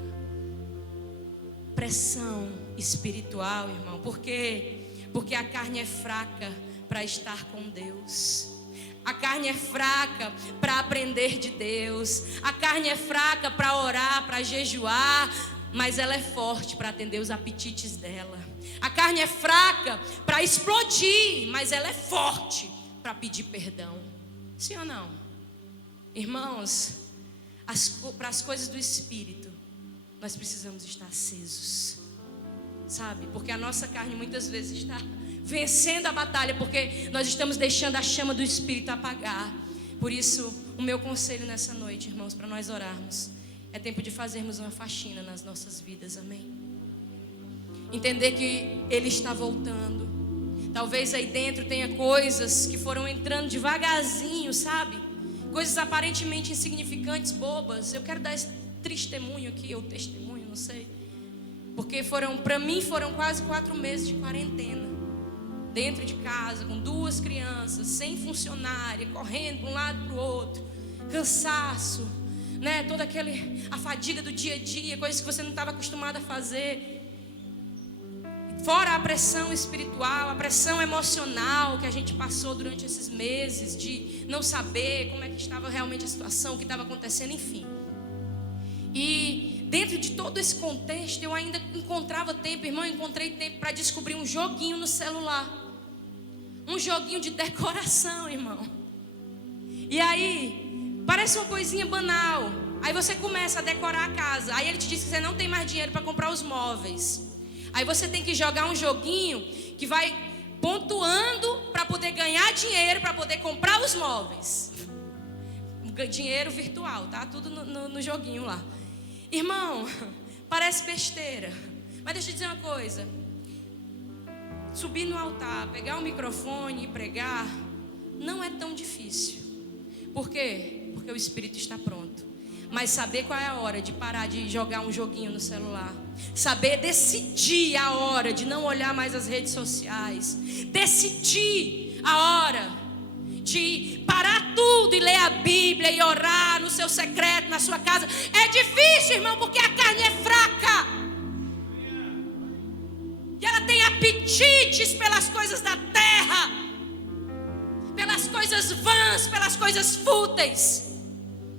Pressão espiritual, irmão. Por quê? Porque a carne é fraca para estar com Deus. A carne é fraca para aprender de Deus. A carne é fraca para orar, para jejuar, mas ela é forte para atender os apetites dela. A carne é fraca para explodir, mas ela é forte para pedir perdão. Sim ou não? Irmãos, para as coisas do Espírito, nós precisamos estar acesos, sabe? Porque a nossa carne muitas vezes está vencendo a batalha, porque nós estamos deixando a chama do Espírito apagar. Por isso, o meu conselho nessa noite, irmãos, para nós orarmos, é tempo de fazermos uma faxina nas nossas vidas, amém? Entender que Ele está voltando. Talvez aí dentro tenha coisas que foram entrando devagarzinho, sabe? Coisas aparentemente insignificantes, bobas. Eu quero dar esse testemunho aqui, ou testemunho, não sei. Porque para mim foram quase 4 meses de quarentena. Dentro de casa, com 2 crianças, sem funcionária, correndo de um lado para o outro. Cansaço, né? Toda a fadiga do dia a dia, coisas que você não estava acostumado a fazer. Fora a pressão espiritual, a pressão emocional que a gente passou durante esses meses, de não saber como é que estava realmente a situação, o que estava acontecendo, enfim. E dentro de todo esse contexto, eu ainda encontrava tempo, irmão, encontrei tempo para descobrir um joguinho no celular. Um joguinho de decoração, irmão. E aí, parece uma coisinha banal. Aí você começa a decorar a casa. Aí ele te diz que você não tem mais dinheiro para comprar os móveis. Aí você tem que jogar um joguinho que vai pontuando para poder ganhar dinheiro, para poder comprar os móveis. Dinheiro virtual, tá? Tudo no joguinho lá. Irmão, parece besteira, mas deixa eu dizer uma coisa. Subir no altar, pegar o microfone e pregar, não é tão difícil. Por quê? Porque o Espírito está pronto. Mas saber qual é a hora de parar de jogar um joguinho no celular, saber decidir a hora de não olhar mais as redes sociais, decidir a hora de parar tudo e ler a Bíblia e orar no seu secreto, na sua casa, é difícil, irmão, porque a carne é fraca e ela tem apetites pelas coisas da terra, pelas coisas vãs, pelas coisas fúteis.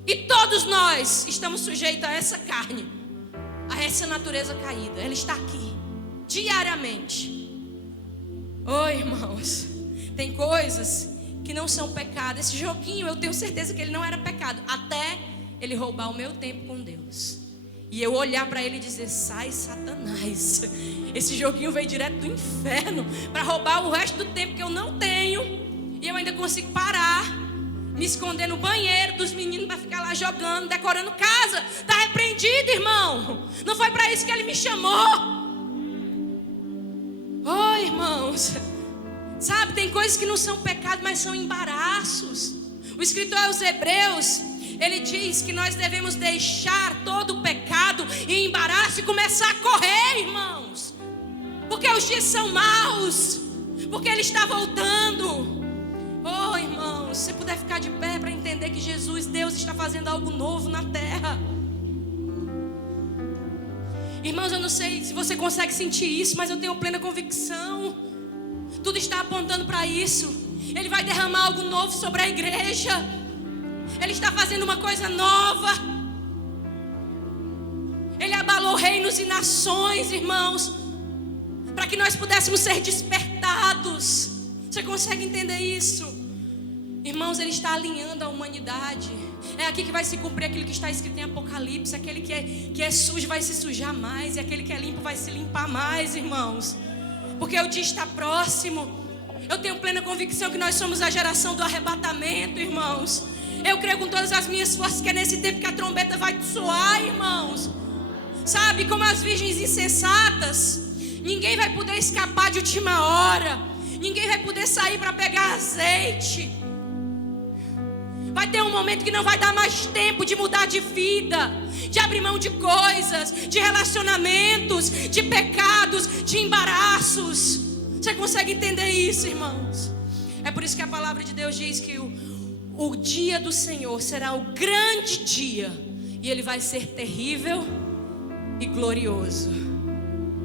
E todos nós estamos sujeitos a essa carne, a essa natureza caída. Ela está aqui, diariamente. Oi, irmãos, tem coisas que não são pecado. Esse joguinho, eu tenho certeza que ele não era pecado, até ele roubar o meu tempo com Deus. E eu olhar para ele e dizer: sai, Satanás. Esse joguinho veio direto do inferno para roubar o resto do tempo que eu não tenho. E eu ainda consigo parar, me esconder no banheiro dos meninos para ficar lá jogando, decorando casa. Está repreendido, irmão. Não foi para isso que ele me chamou. Oh, irmãos, sabe, tem coisas que não são pecado, mas são embaraços. O escritor aos Hebreus, ele diz que nós devemos deixar todo o pecado e embaraço e começar a correr, irmãos. Porque os dias são maus, porque ele está voltando. Oh, irmãos, se você puder ficar de pé para entender que Jesus, Deus, está fazendo algo novo na terra. Irmãos, eu não sei se você consegue sentir isso, mas eu tenho plena convicção. Tudo está apontando para isso. Ele vai derramar algo novo sobre a igreja. Ele está fazendo uma coisa nova. Ele abalou reinos e nações, irmãos, para que nós pudéssemos ser despertados. Você consegue entender isso? Irmãos, ele está alinhando a humanidade. É aqui que vai se cumprir aquilo que está escrito em Apocalipse. Aquele que é sujo vai se sujar mais, e aquele que é limpo vai se limpar mais, irmãos. Porque o dia está próximo. Eu tenho plena convicção que nós somos a geração do arrebatamento, irmãos. Eu creio com todas as minhas forças que é nesse tempo que a trombeta vai soar, irmãos. Sabe, como as virgens insensatas, ninguém vai poder escapar de última hora. Ninguém vai poder sair para pegar azeite. Vai ter um momento que não vai dar mais tempo de mudar de vida, de abrir mão de coisas, de relacionamentos, de pecados, de embaraços. Você consegue entender isso, irmãos? É por isso que a palavra de Deus diz que o dia do Senhor será o grande dia, e ele vai ser terrível e glorioso.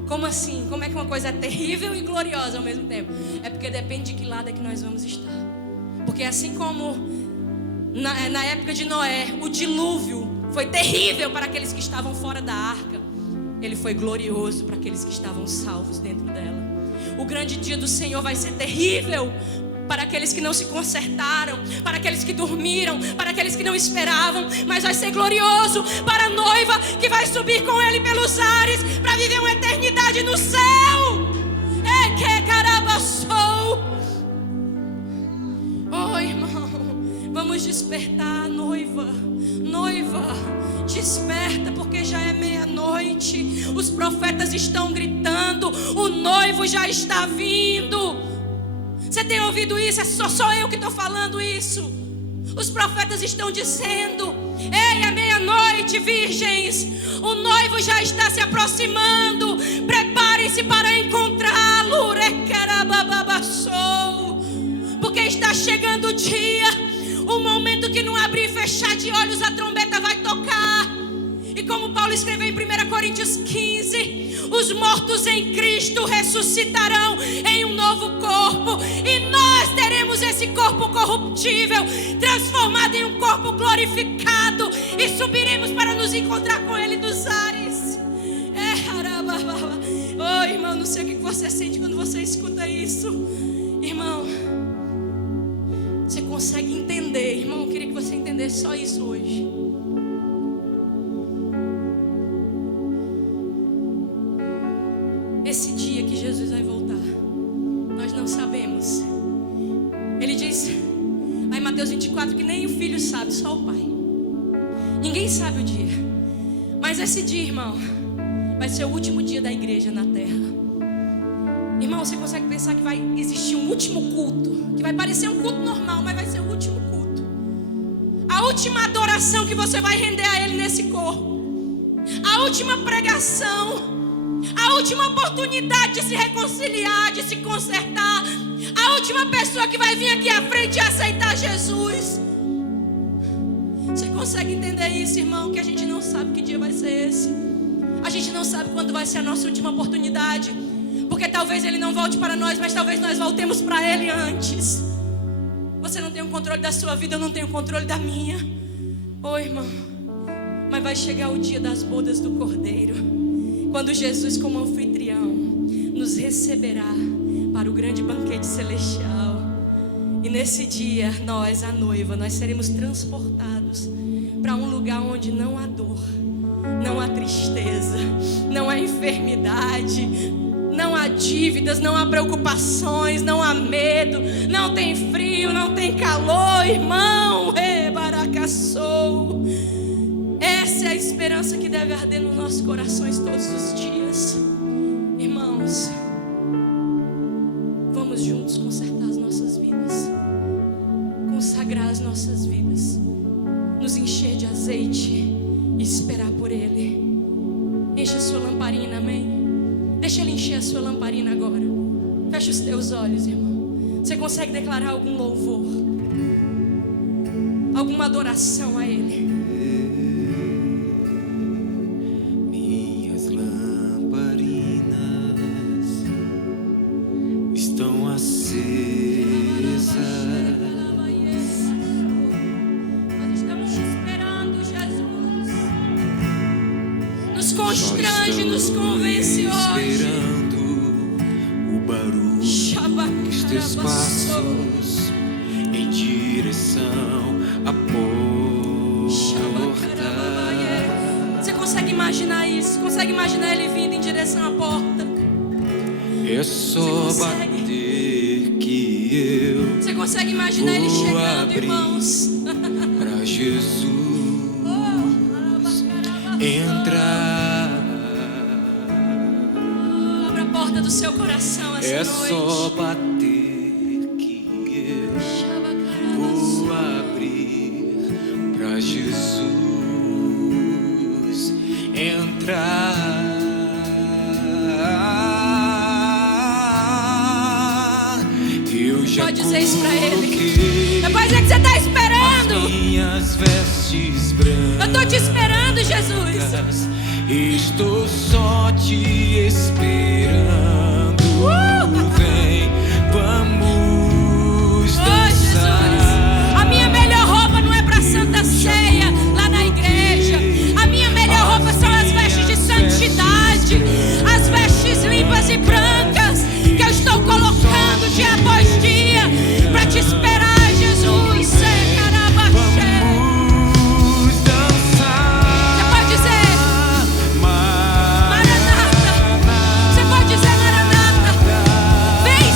Como assim? Como é que uma coisa é terrível e gloriosa ao mesmo tempo? É porque depende de que lado é que nós vamos estar. Porque assim como na época de Noé, o dilúvio foi terrível para aqueles que estavam fora da arca, ele foi glorioso para aqueles que estavam salvos dentro dela. O grande dia do Senhor vai ser terrível para aqueles que não se consertaram, para aqueles que dormiram, para aqueles que não esperavam, mas vai ser glorioso para a noiva que vai subir com ele pelos ares para viver uma eternidade no céu. Que caramba, Oh, irmão, vamos despertar a noiva. Noiva, desperta, porque já é meia-noite. Os profetas estão gritando: o noivo já está vindo. Você tem ouvido isso? É só eu que estou falando isso. Os profetas estão dizendo: ei, é meia-noite, virgens, o noivo já está se aproximando. Preparem-se para encontrá-lo. Porque está chegando o dia, o momento que, no abrir e fechar de olhos, a trombeta vai tocar. E como Paulo escreveu em 1 Coríntios 15, os mortos em Cristo ressuscitarão em um novo corpo, e nós teremos esse corpo corruptível transformado em um corpo glorificado, e subiremos para nos encontrar com Ele nos ares. Oh, irmão, não sei o que você sente quando você escuta isso. Irmão, você consegue entender? Irmão, eu queria que você entendesse só isso hoje. Esse dia que Jesus vai voltar, nós não sabemos. Ele diz lá em Mateus 24 que nem o filho sabe, só o pai. Ninguém sabe o dia. Mas esse dia, irmão, vai ser o último dia da igreja na terra. Irmão, você consegue pensar que vai existir um último culto, que vai parecer um culto normal, mas vai ser o último culto, a última adoração que você vai render a Ele nesse corpo, a última pregação, a última oportunidade de se reconciliar, de se consertar, a última pessoa que vai vir aqui à frente e aceitar Jesus. Você consegue entender isso, irmão? Que a gente não sabe que dia vai ser esse. A gente não sabe quando vai ser a nossa última oportunidade, porque talvez Ele não volte para nós, mas talvez nós voltemos para Ele antes. Você não tem o controle da sua vida, eu não tenho o controle da minha. Oh, irmão, mas vai chegar o dia das bodas do Cordeiro, quando Jesus, como anfitrião, nos receberá para o grande banquete celestial. E nesse dia, nós, a noiva, nós seremos transportados para um lugar onde não há dor, não há tristeza, não há enfermidade, não há dívidas, não há preocupações, não há medo, não tem frio, não tem calor, irmão. Rebaracaçou. Essa é a esperança que deve arder nos nossos corações todos os dias. Irmãos, vamos juntos consertar as nossas vidas, consagrar as nossas vidas, nos encher de azeite e esperar por Ele. Enche a sua lamparina, amém? Deixa Ele encher a sua lamparina agora. Fecha os teus olhos, irmão. Você consegue declarar algum louvor, alguma adoração a Ele? Minhas lamparinas estão acesas. Nós estamos te esperando, Jesus. Nos constrange, nos convence hoje. Esperando o barulho dos teus passos em direção à porta. Você consegue imaginar isso? Consegue imaginar Ele vindo em direção à porta? É só bater que eu Você consegue imaginar Ele chegando, irmãos? pra Jesus entrar. Abra a porta do seu coração essa É noite. só bater que eu vou abrir pra Jesus entrar. Eu já Pode dizer isso pra Ele. coloquei Pode dizer que você está esperando. minhas vestes brancas. Eu estou te esperando, Jesus. Estou só te esperando. Vem, vamos dançar. Jesus, a minha melhor roupa não é para Santa Ceia lá na igreja. A minha melhor roupa são as vestes de santidade, as vestes limpas e brancas que eu estou colocando dia após dia para te esperar, Jesus. Vamos dançar. Você pode dizer Maranata. Você pode dizer Maranata. Vem,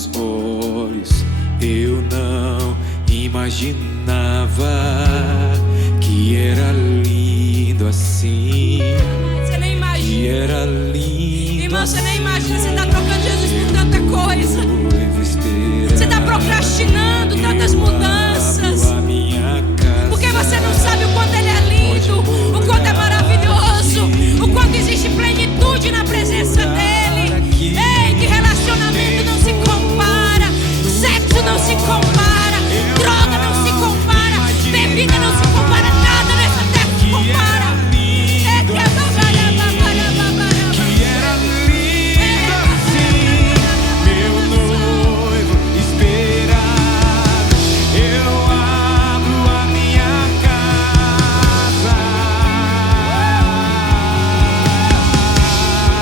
meus olhos eu não imaginava que era lindo assim. Você nem Que imagina. era lindo. Irmão, você nem imagina. Você está trocando Jesus por tanta coisa. Você está procrastinando tantas mudanças. Porque você não sabe o quanto Ele é lindo, o quanto é maravilhoso, o quanto existe plenitude na presença dEle. Ei, que relacionamento não se compara, sexo não se compara, droga não se compara, bebida não se compara, nada nessa terra se compara. Que era lindo assim, meu noivo esperado. Eu abro a minha casa.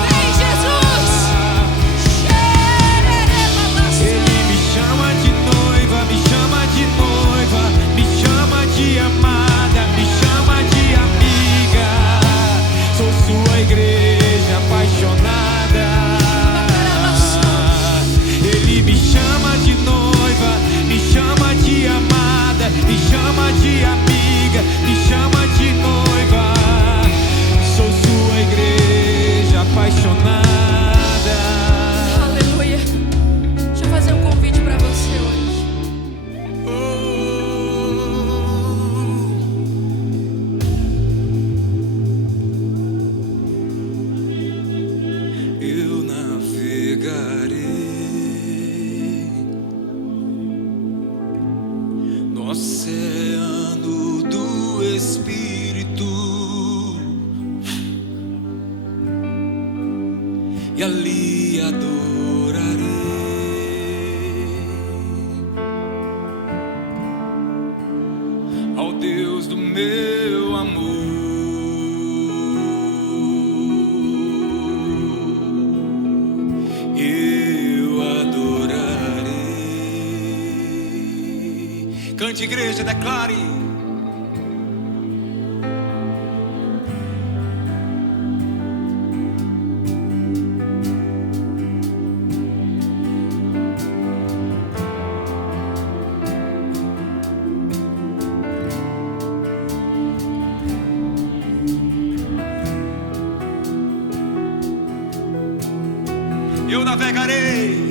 Vem, Jesus! Ele me chama de noiva, me chama de noiva, me chama de amada, me chama de amiga. Sou sua igreja apaixonada. Ele me chama de noiva, me chama de amada, me chama de amiga, me chama de noiva. Sou sua igreja apaixonada. Aleluia. Deixa eu fazer um convite para você hoje. Eu navegarei no oceano do Espírito e ali adorarei ao Deus do meu amor. Eu adorarei. Cante, igreja, declare. Eu navegarei